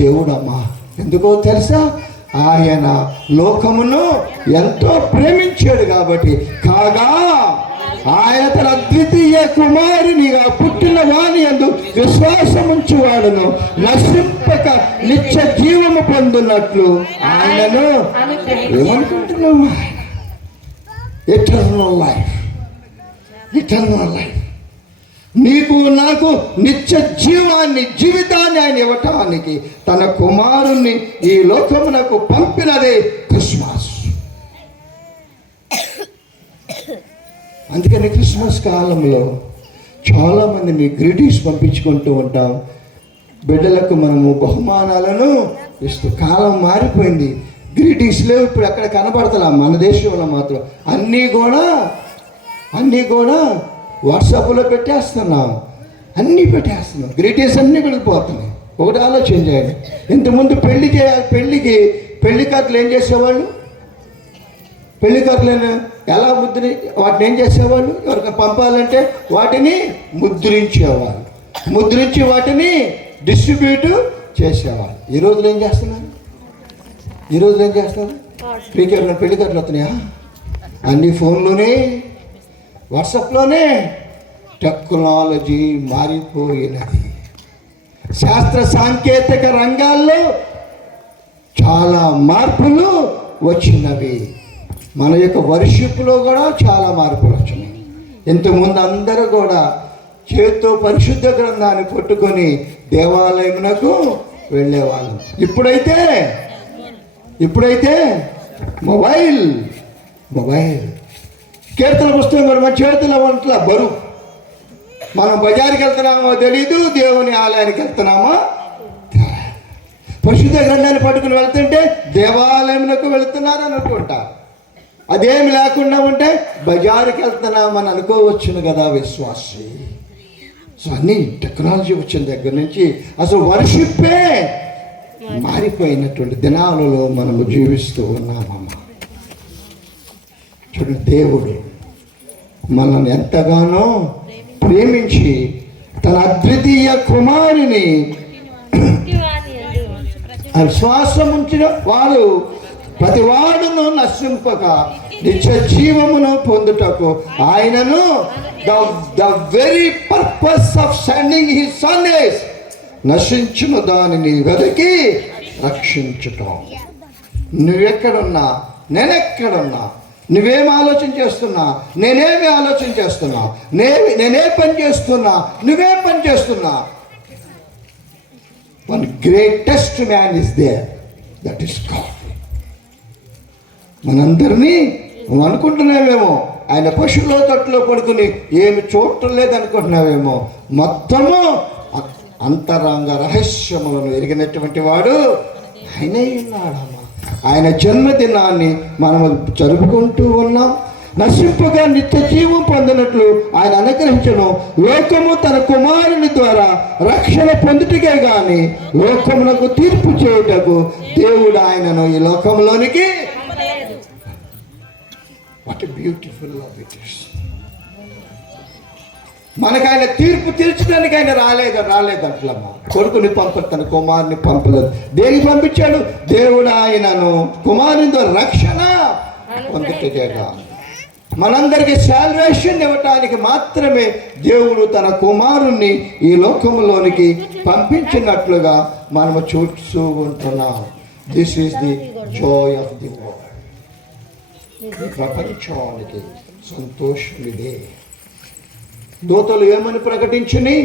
దేవుడమ్మా. ఎందుకో తెలుసా? ఆయన లోకమును ఎంతో ప్రేమించాడు కాబట్టి. కాగా ఆయన తన అద్వితీయ కుమారునిగా పుట్టిన వాని యందు విశ్వాసముంచువాడును నశింపక నిత్య జీవము పొందున్నట్లు ఆయనను ఏమనుకుంటున్నావు? Eternal life, eternal life. నీకు నాకు నిత్య జీవితాన్ని ఆయన ఇవ్వటానికి తన కుమారుణ్ణి ఈ లోకమునకు పంపినదే క్రిస్మస్. అందుకని క్రిస్మస్ కాలంలో చాలామందిని గ్రీటింగ్స్ పంపించుకుంటూ ఉంటాం. బిడ్డలకు మనము బహుమానాలను ఇస్తూ. కాలం మారిపోయింది, గ్రీటింగ్స్ లేవు ఇప్పుడు ఎక్కడ కనబడతలా. మన దేశంలో మాత్రం అన్నీ కూడా వాట్సాప్లో పెట్టేస్తున్నాం, అన్నీ పెట్టేస్తున్నాం. గ్రీటింగ్స్ అన్నీ వెళ్ళిపోతున్నాయి. ఒకటి ఆలోచన చేయండి. ఇంతకుముందు పెళ్లి కార్డులు ఏం చేసేవాళ్ళు? పెళ్లి కార్డులను ఎలా వాటిని ఏం చేసేవాళ్ళు? ఎవరికి పంపాలంటే వాటిని ముద్రించేవాళ్ళు, ముద్రించి వాటిని డిస్ట్రిబ్యూట్ చేసేవాళ్ళు. ఈ రోజులు ఏం చేస్తున్నారు? పెళ్లి కార్డులు వస్తున్నాయా? అన్ని ఫోన్లోనే, వాట్సాప్లోనే. టెక్నాలజీ మారిపోయినది. శాస్త్ర సాంకేతిక రంగాల్లో చాలా మార్పులు వచ్చినవి. మన యొక్క వర్షిప్లో కూడా చాలా మార్పులు వచ్చినాయి. ఇంతకుముందు అందరూ కూడా చేత్తో పరిశుద్ధ గ్రంథాన్ని పట్టుకొని దేవాలయమునకు వెళ్ళేవాళ్ళం. ఇప్పుడైతే మొబైల్ కీర్తన పుస్తకం కూడా మన చేతిలో వంటల బరువు. మనం బజారుకి వెళ్తున్నామో తెలీదు, దేవుని ఆలయానికి వెళ్తున్నామో. పరిశుద్ధ గ్రంథాన్ని పట్టుకుని వెళ్తుంటే దేవాలయమునకు వెళుతున్నారు అనుకుంటారు. అదేమి లేకుండా ఉంటే బజారుకి వెళ్తున్నామని అనుకోవచ్చును కదా విశ్వాసి. సో అన్నీ టెక్నాలజీ వచ్చిన దగ్గర నుంచి అసలు వర్షిప్పే మారిపోయినటువంటి దినాలలో మనము జీవిస్తూ ఉన్నామమ్మా. చూడండి, దేవుడు మనల్ని ఎంతగానో ప్రేమించి తన అద్వితీయ కుమారుని విశ్వాసం ఉంచిన వాడు ప్రతి వాడును నశింపక నిత్య జీవమును పొందుటకు ఆయనను the very purpose of sending his son is నశించిన దానిని వెతికి రక్షించుట. నువ్వెక్కడున్నా, నేనెక్కడున్నా, నువ్వేం ఆలోచన చేస్తున్నా, నేనేమి ఆలోచన చేస్తున్నా, నేనే పని చేస్తున్నా, నువ్వేం పని చేస్తున్నా. One greatest man is there, that is God. మనందరినీ నువ్వు అనుకుంటున్నావేమో ఆయన పశువుల తట్టులో పడుకుని ఏమి చూడటం లేదనుకుంటున్నావేమో. మొత్తము అంతరంగ రహస్యములను ఎరిగినటువంటి వాడు ఆయనే ఉన్నాడమ్మా. ఆయన జన్మదినాన్ని మనము జరుపుకుంటూ ఉన్నాం. నశింపుగా నిత్య జీవం పొందినట్లు ఆయన అనుగ్రహించను. లోకము తన కుమారుని ద్వారా రక్షణ పొందుటకే గాని లోకమునకు తీర్పు చేయుటకు దేవుడు ఆయనను ఈ లోకంలోనికి. What a beautiful love it is. మనకు ఆయన తీర్పు తీర్చడానికి ఆయన రాలేదట్లమ్మా. కొడుకుని తన కుమారుని పంపలేదు. దేనికి పంపించాడు? దేవుడు ఆయనను కుమారునితో రక్షణ పొందుటగా, మనందరికీ సాల్వేషన్ ఇవ్వటానికి మాత్రమే దేవుడు తన కుమారుణ్ణి ఈ లోకంలోనికి పంపించినట్లుగా మనము చూస్తూ ఉంటున్నాం. This is the Joy of the world. ప్రపంచానికి సంతోషం ఇదే. దూతలు ఏమని ప్రకటించుని?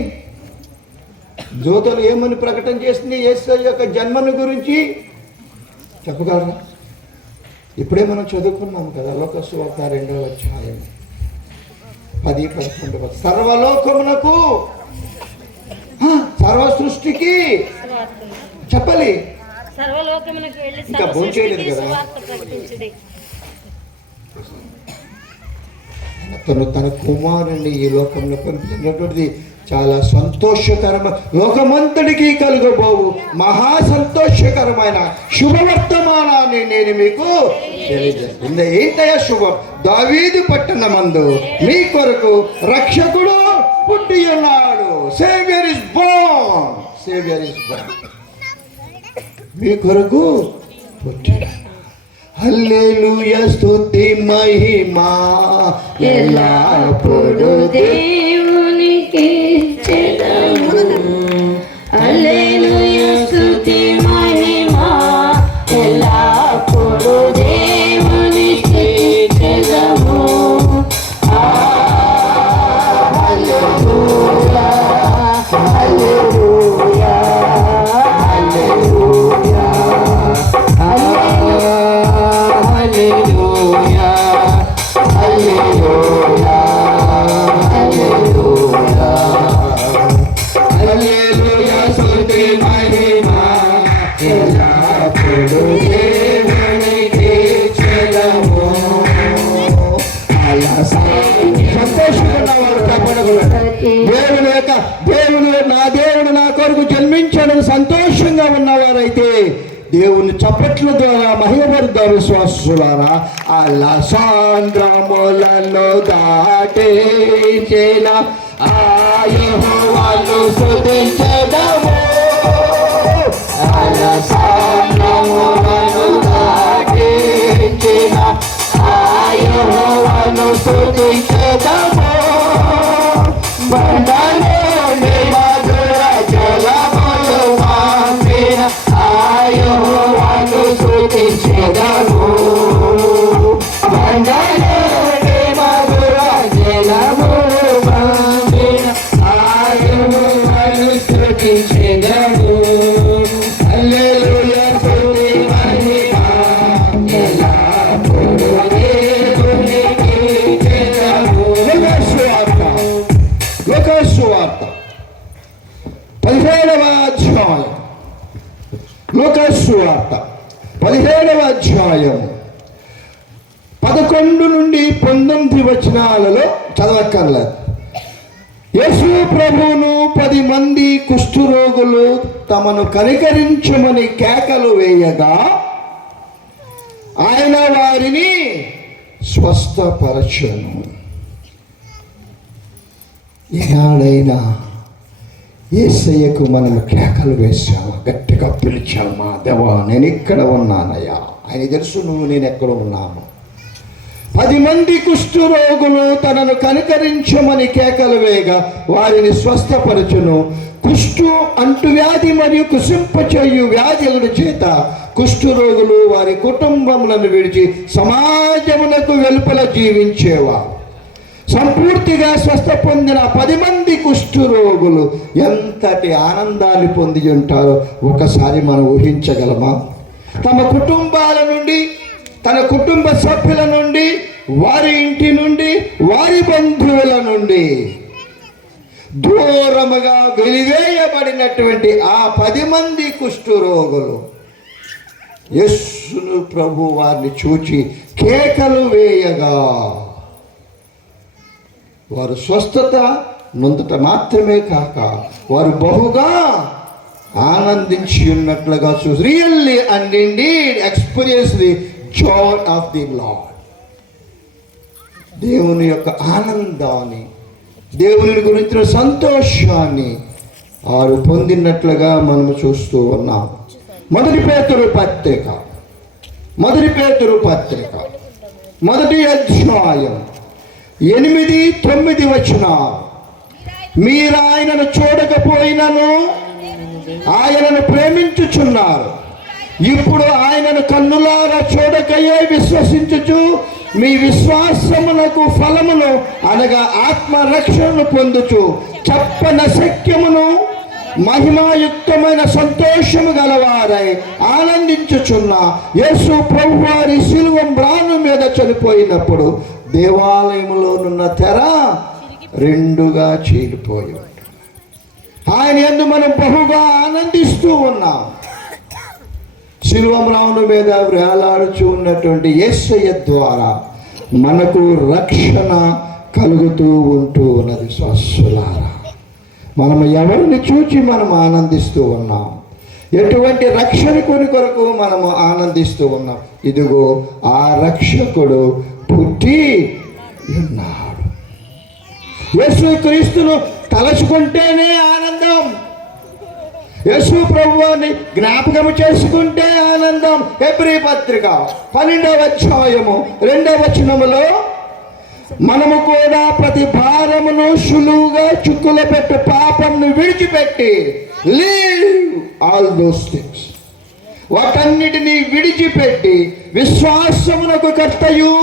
దూతలు ఏమని ప్రకటన చేసింది యేసయ్య యొక్క జన్మను గురించి చెప్పగలరా? ఇప్పుడే మనం చదువుకున్నాం కదా, లోకసువార్త 2వ అధ్యాయం 10-11. సర్వలోకమునకు, సర్వ సృష్టికి చెప్పాలి. సర్వలోకమునకు వెళ్ళి ఇంకా భోంచేయలేదు కదా. తను తన కుమారుని ఈ లోకంలో పంపించినటువంటిది చాలా సంతోషకరమైన, లోకమంతటికి కలుగబోవు మహా సంతోషకరమైన శుభవర్తమానాన్ని నేను మీకు తెలియజేస్తుంది. ఏంటయ్యా శుభం? దావీదు పట్టణమందు మీ కొరకు రక్షకుడు పుట్టి ఉన్నాడు. Saviour is born. Saviour is born. మీ కొరకు పుట్టినాడు. హల్లెలూయా, స్తుతి మహిమా ఎల్లప్పుడూ దేవునికి చెదము. హల్లెలూయా, స్తుతి మహిమా ఎల్లప్పుడూ దేవునికి చెదము. హల్లెలూయా, హల్లెలూయా, హల్లెలూయా, హల్లెలూయా, హల్లెలూయా, హల్లెలూయా, హల్లెలూయా, స్తుతి మహిమా ఎల్లప్పుడూ దేవునికి చెదము. అలా సంతోషంగా దేవుడు నా కొరకు జన్మించాడని సంతోషంగా ఉన్నవారైతే దేవుని చప్పట్ల ద్వారా మహిమపరుద్దాం విశ్వాసులారా. అలా సాంద్రములను దాటించిన ఆ యెహోవాను స్తుతించెదము. అలా సాంద్రములను దాటించిన ఆ యెహోవాను స్తుతించెదము. బండలోని మధుర జలములు మాపిన ఆ యెహోవాను స్తుతించెదము. బండలోని మధుర జలములు మాపిన ఆ యెహోవాను స్తుతించెదము. హల్లెలూయా, స్తుతి మహిమా ఎల్లప్పుడూ దేవునికి చెదము. లోకసువార్త 17వ అధ్యాయం. లోకసువార్త 17వ అధ్యాయం 11 నుండి 19 వచనాలలో చదవక్కర్లేదు. యేసు ప్రభువును 10 మంది కుష్ఠరోగులు తమను కనికరించమని కేకలు వేయగా ఆయన వారిని స్వస్థపరచెను. ఈనాడైనా యేసయ్యకు మనం కేకలు వేసామా? గట్టిగా పిలిచామా? దేవా, నేను ఇక్కడ ఉన్నానయ్యా. ఆయన తెలుసు నేను ఎక్కడ ఉన్నాను. 10 మంది కుష్ఠరోగులు తనను కనికరించమని కేకలు వేయగా వారిని స్వస్థపరచును. కుష్ఠు అంటువ్యాధి మరియు కుసింపచేయు వ్యాధుల చేత కుష్ఠరోగులు వారి కుటుంబములను విడిచి సమాజమునకు వెలుపల జీవించేవారు. సంపూర్తిగా స్వస్థ పొందిన 10 మంది కుష్ఠరోగులు ఎంతటి ఆనందాన్ని పొంది ఉంటారో ఒకసారి మనం ఊహించగలమా? తమ కుటుంబాల నుండి, తన కుటుంబ సభ్యుల నుండి, వారి ఇంటి నుండి, వారి బంధువుల నుండి దూరముగా వెలివేయబడినటువంటి ఆ 10 మంది కుష్ఠరోగులు యేసును ప్రభు వారిని చూచి కేకలు వేయగా వారు స్వస్థత నొందుట మాత్రమే కాక వారు బహుగా ఆనందించి ఉన్నట్లుగా చూసి really and indeed experience the Joy of the lord. దేవుని యొక్క ఆనందాన్ని, దేవుని గురించిన సంతోషాన్ని వారు పొందినట్లుగా మనము చూస్తూ ఉన్నాం. మొదటి పేతురు పత్రిక 1 అధ్యాయం 8-9 వచనాలు. మీరు ఆయనను చూడకపోయినను ఆయనను ప్రేమించుచున్నారు. ఇప్పుడు ఆయనను కన్నులారా చూడకయే విశ్వసించుచు మీ విశ్వాసమునకు ఫలమును అనగా ఆత్మరక్షణను పొందుచు చెప్పనశక్యమును మహిమాయుక్తమైన సంతోషము గలవారై ఆనందించుచున్న యేసు ప్రభువారి శిలువ మ్రాను మీద చనిపోయినప్పుడు దేవాలయములోనున్న తెర 2గా చీలిపోయి ఉంటుంది. ఆయన యందు మనం బహుగా ఆనందిస్తూ ఉన్నాం. శిలువ మ్రాను మీద వేలాడుచూ ఉన్నటువంటి యేసయ్య ద్వారా మనకు రక్షణ కలుగుతూ ఉంటూ ఉన్నది. స్వస్సులారా, మనము ఎవరిని చూచి మనం ఆనందిస్తూ ఉన్నాం? ఎటువంటి రక్షణ కొరకు మనము ఆనందిస్తూ ఉన్నాం? ఇదిగో ఆ రక్షకుడు పుట్టి ఉన్నాడు. యేసు క్రీస్తును తలచుకుంటేనే ఆనందం. యేసు ప్రభువుని జ్ఞాపకం చేసుకుంటే ఆనందం. హెబ్రీ పత్రిక 12వ అధ్యాయము 2వ వచనములో మనము కూడా ప్రతి భారమును సులువుగా చుక్కుల పెట్టు పాపంను విడిచిపెట్టి లీవ్ ఆల్ దోస్ థింగ్స్, వాటన్నిటినీ విడిచిపెట్టి విశ్వాసమునకు కర్తయు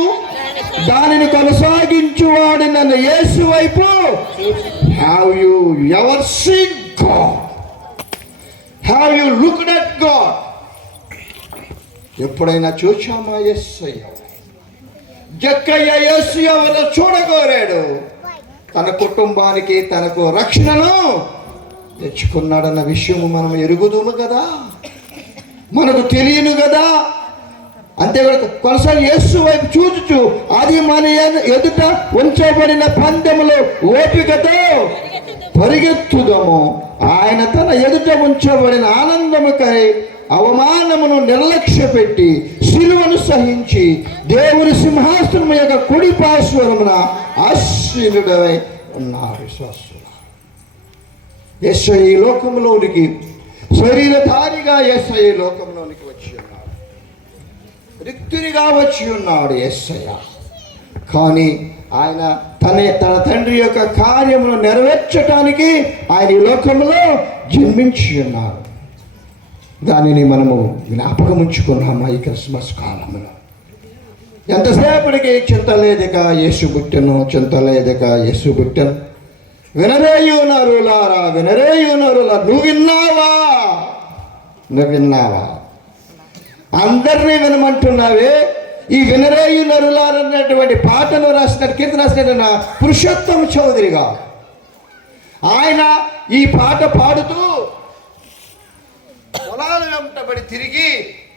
దానిని కొనసాగించువాడు నన్ను యేసు వైపు have you ever seen God? Have you looked at God? ఎప్పుడైనా చూచామా యేసయ్య? జక్కయ్య యేసు ఎవరు చూడగోరాడు? తన కుటుంబానికి తనకు రక్షణను తెచ్చుకున్నాడన్న విషయము మనం ఎరుగుదుము కదా, మనకు తెలియను కదా. అంతేకాదు కొనసాగి యేసు వైపు చూచుచు అది మన ఎదుట ఉంచబడిన పందెములో ఓపికతో పరిగెత్తుదము. ఆయన తన ఎదుట ఉంచబడిన ఆనందముకై అవమానమును నిర్లక్ష్య పెట్టి శిలువను సహించి దేవుని సింహాసనం యొక్క కుడి పార్శ్వమున ఆశీనుడై ఉన్నారు. యేసయ్య ఈ లోకంలోనికి శరీరధారిగా యేసయ్య ఈ లోకంలోనికి వచ్చి ఉన్నాడు. రిక్తునిగా వచ్చి ఉన్నాడు యేసయ్య. కానీ ఆయన తన తండ్రి యొక్క కార్యమును నెరవేర్చడానికి ఆయన ఈ లోకంలో జన్మించి ఉన్నారు. దానిని మనము జ్ఞాపకం ఉంచుకున్నాము. ఈ క్రిస్మస్ కాలంలో ఎంతసేపటికి చింతలేదక యేసు పుట్టెను, చింతలేదక యేసు పుట్టెను. వినరేయునరులారా, వినరేయునరులా, నువ్వు విన్నావా? అందరినీ వినమంటున్నావే. ఈ వినరేయునరులారన్నటువంటి పాటను రాసినట్టు, కీర్తన రాసినట్టు పురుషోత్తమ చౌదరిగా ఆయన ఈ పాట పాడుతూ పొలాలు వెంటబడి తిరిగి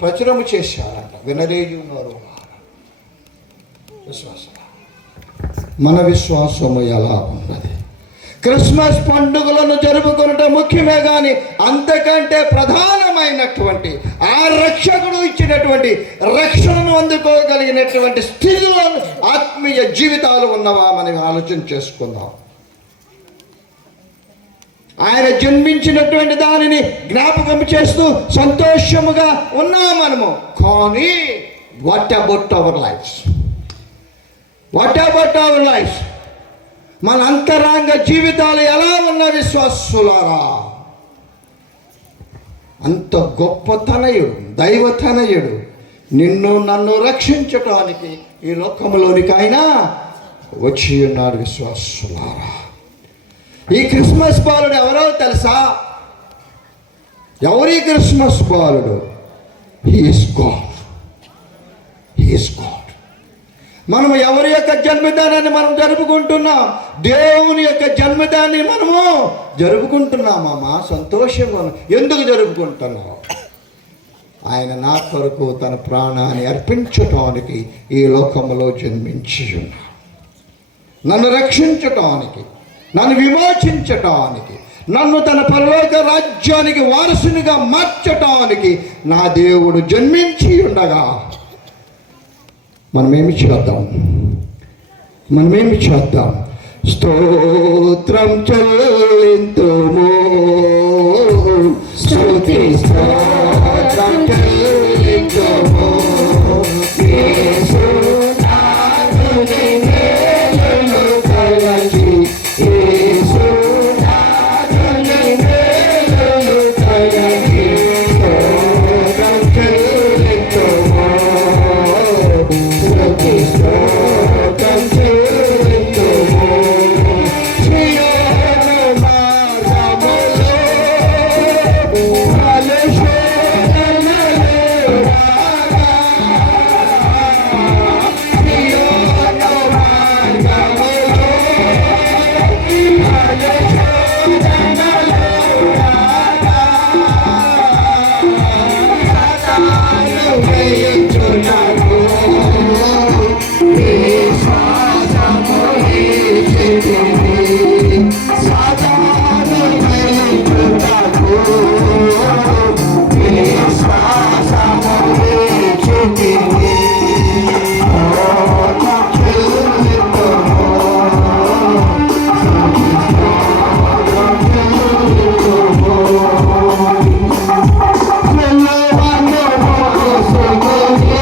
ప్రచురము చేశారంట. వినరేయునరులారా. మన విశ్వాసము ఎలా ఉన్నది? క్రిస్మస్ పండుగలను జరుపుకునటం ముఖ్యమే, కానీ అంతకంటే ప్రధానమైనటువంటి ఆ రక్షకుడు ఇచ్చినటువంటి రక్షణను అందుకోగలిగినటువంటి స్థితిలో ఆత్మీయ జీవితాలు ఉన్నవా మనం ఆలోచన చేసుకుందాం. ఆయన జన్మించినటువంటి దానిని జ్ఞాపకం చేస్తూ సంతోషముగా ఉన్నాం మనము. కానీ వాట్ అబౌట్ అవర్ లైఫ్స్? మన అంతరంగ జీవితాలు ఎలా ఉన్న విశ్వాసులారా? అంత గొప్ప తనయుడు, దైవ తనయుడు నిన్ను నన్ను రక్షించటానికి ఈ లోకంలోనికి ఆయన వచ్చి ఉన్నారు. విశ్వాసులారా, ఈ క్రిస్మస్ బాలుడు ఎవరో తెలుసా? ఎవరి క్రిస్మస్ బాలుడు? He is God. He is God. మనము ఎవరి యొక్క జన్మదినాన్ని మనం జరుపుకుంటున్నాం? దేవుని యొక్క జన్మదినాన్ని మనము జరుపుకుంటున్నామమ్మా. సంతోషంగా ఎందుకు జరుపుకుంటున్నాం? ఆయన నా కొరకు తన ప్రాణాన్ని అర్పించటానికి ఈ లోకంలో జన్మించి ఉన్నాడు. నన్ను రక్షించటానికి, నన్ను విమోచించటానికి, నన్ను తన పరలోక రాజ్యానికి వారసునిగా మార్చటానికి నా దేవుడు జన్మించి ఉండగా మనమేమి చేద్దాం? స్తోత్రం చెల్లింతుము, స్తుతి స్తోత్రం చెల్లింతుము. యేసు నాథుని మేలును తలచి, యేసు నాథుని మేలును తలచి, స్తోత్రం చెల్లింతుము, స్తుతి స్తోత్రం చెల్లింతుము. సియోను మార్గములో అలెషోనలే రాగా, సియోను మార్గములో అలెషోనలే రాగా, సదాను వేయుచున్నాడు విశ్వాసము ఇచ్చితిని, సదాను వేయుచున్నాడు విశ్వాసము ఇచ్చితిని. స్తోత్రం చెల్లింతుము, స్తోత్రం చెల్లింతుము. సిలువను మోసుకొని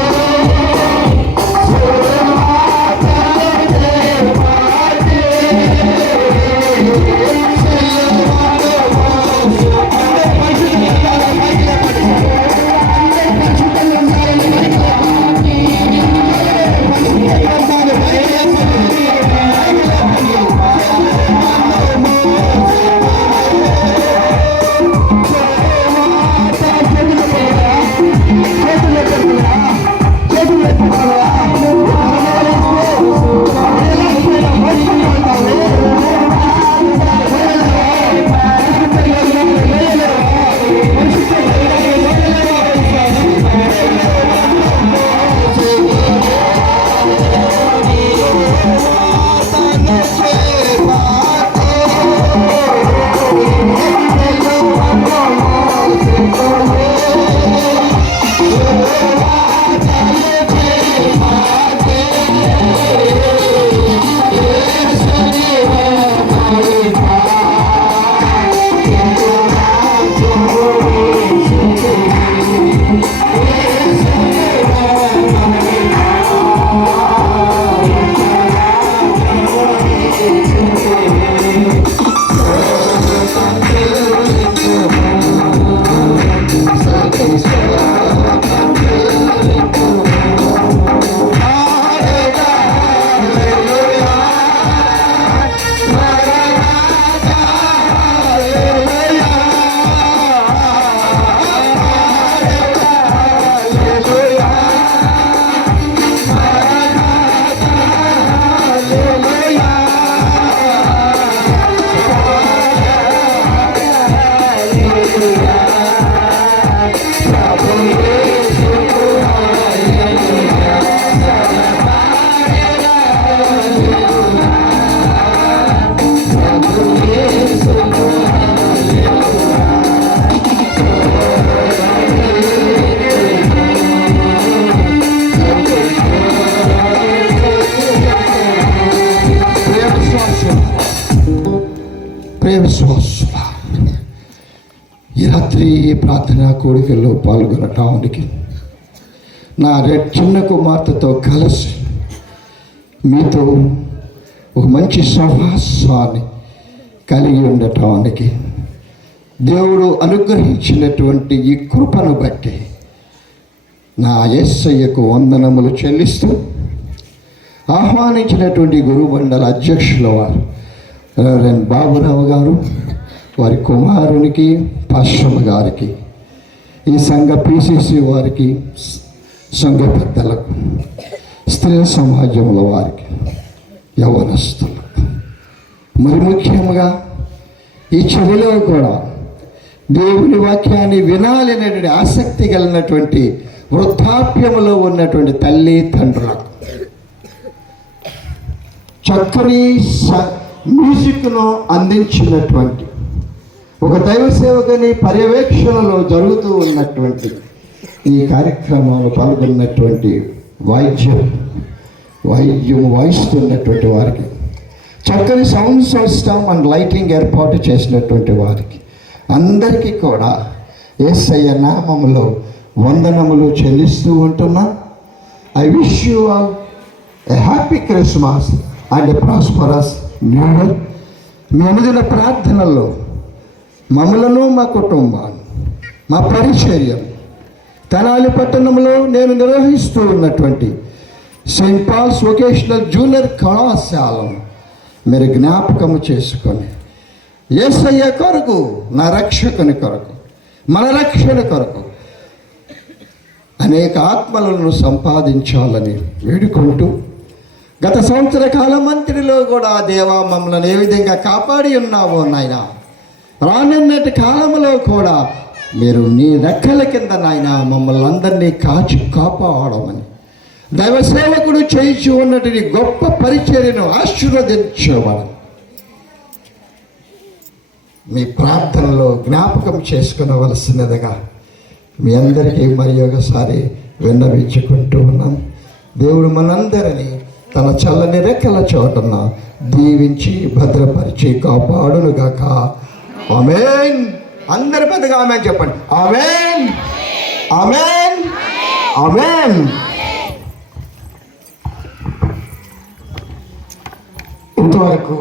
ప్రియ విశ్వాసులా, ఈ రాత్రి ఈ ప్రార్థనా కోడికల్లో పాల్గొనటానికి నా చిన్న కుమార్తెతో కలిసి మీతో ఒక మంచి సహవాసాన్ని కలిగి ఉండటానికి దేవుడు అనుగ్రహించినటువంటి ఈ కృపను బట్టి నా యేసయ్యకు వందనములు చెల్లిస్తూ ఆహ్వానించినటువంటి గురుమండల అధ్యక్షుల వారు రెవరెండ్ బాబురావు గారు, వారి కుమారునికి, పాశ్రమ గారికి, ఈ సంఘ పిసిసి వారికి, సంఘ పెద్దలకు, స్త్రీ సమాజంలో వారికి, యవనస్తులకు, మరి ముఖ్యంగా ఈ చెవిలో కూడా దేవుని వాక్యాన్ని వినాలనేటువంటి ఆసక్తి కలిగినటువంటి వృద్ధాప్యములో ఉన్నటువంటి తల్లి తండ్రులకు చక్కని మ్యూజిక్ను అందించినటువంటి ఒక దైవ సేవకుని పర్యవేక్షణలో జరుగుతూ ఉన్నటువంటి ఈ కార్యక్రమంలో పాల్గొన్నటువంటి వాయిద్యం వాయిస్తున్నటువంటి వారికి, చక్కని సౌండ్ సిస్టమ్ అండ్ లైటింగ్ ఏర్పాటు చేసినటువంటి వారికి అందరికీ కూడా యేసయ్య నామములో వందనములు చెల్లిస్తూ ఉంటున్నా. I wish you all a happy Christmas and a prosperous new year. మీ అనుదిన ప్రార్థనల్లో మమ్మలను, మా కుటుంబాన్ని, మా పరిచర్యను తెనాలి పట్టణంలో నేను నిర్వహిస్తూ ఉన్నటువంటి సెయింట్ పాల్స్ వొకేషనల్ జూనియర్ కళాశాలను మీరు జ్ఞాపకము చేసుకొని యేసయ్య కొరకు, నా రక్షకుని కొరకు, మన రక్షణ కొరకు అనేక ఆత్మలను సంపాదించాలని వేడుకుంటూ, గత సంవత్సర కాలం మంత్రిలో కూడా దేవా మమ్మల్ని ఏ విధంగా కాపాడి ఉన్నావో నాయన, రానున్నటి కాలంలో కూడా మీరు నీ రెక్కల కింద నాయన మమ్మల్ని అందరినీ కాపాడమని దైవ సేవకుడు చేయించి ఉన్నటువంటి గొప్ప పరిచర్యను ఆశీర్వదించమని మీ ప్రార్థనలో జ్ఞాపకం చేసుకునవలసినదిగా మీ అందరికీ మరి ఒకసారి విన్నవించుకుంటూ ఉన్నాం. దేవుడు మనందరినీ తన చల్లని రెక్కల చోటన దీవించి భద్రపరిచి కాపాడునుగాక. ఆమేన్. అందరి పెద్దగా ఆమేన్ చెప్పండి. ఆమేన్, ఆమేన్, ఆమేన్. ఇంతవరకు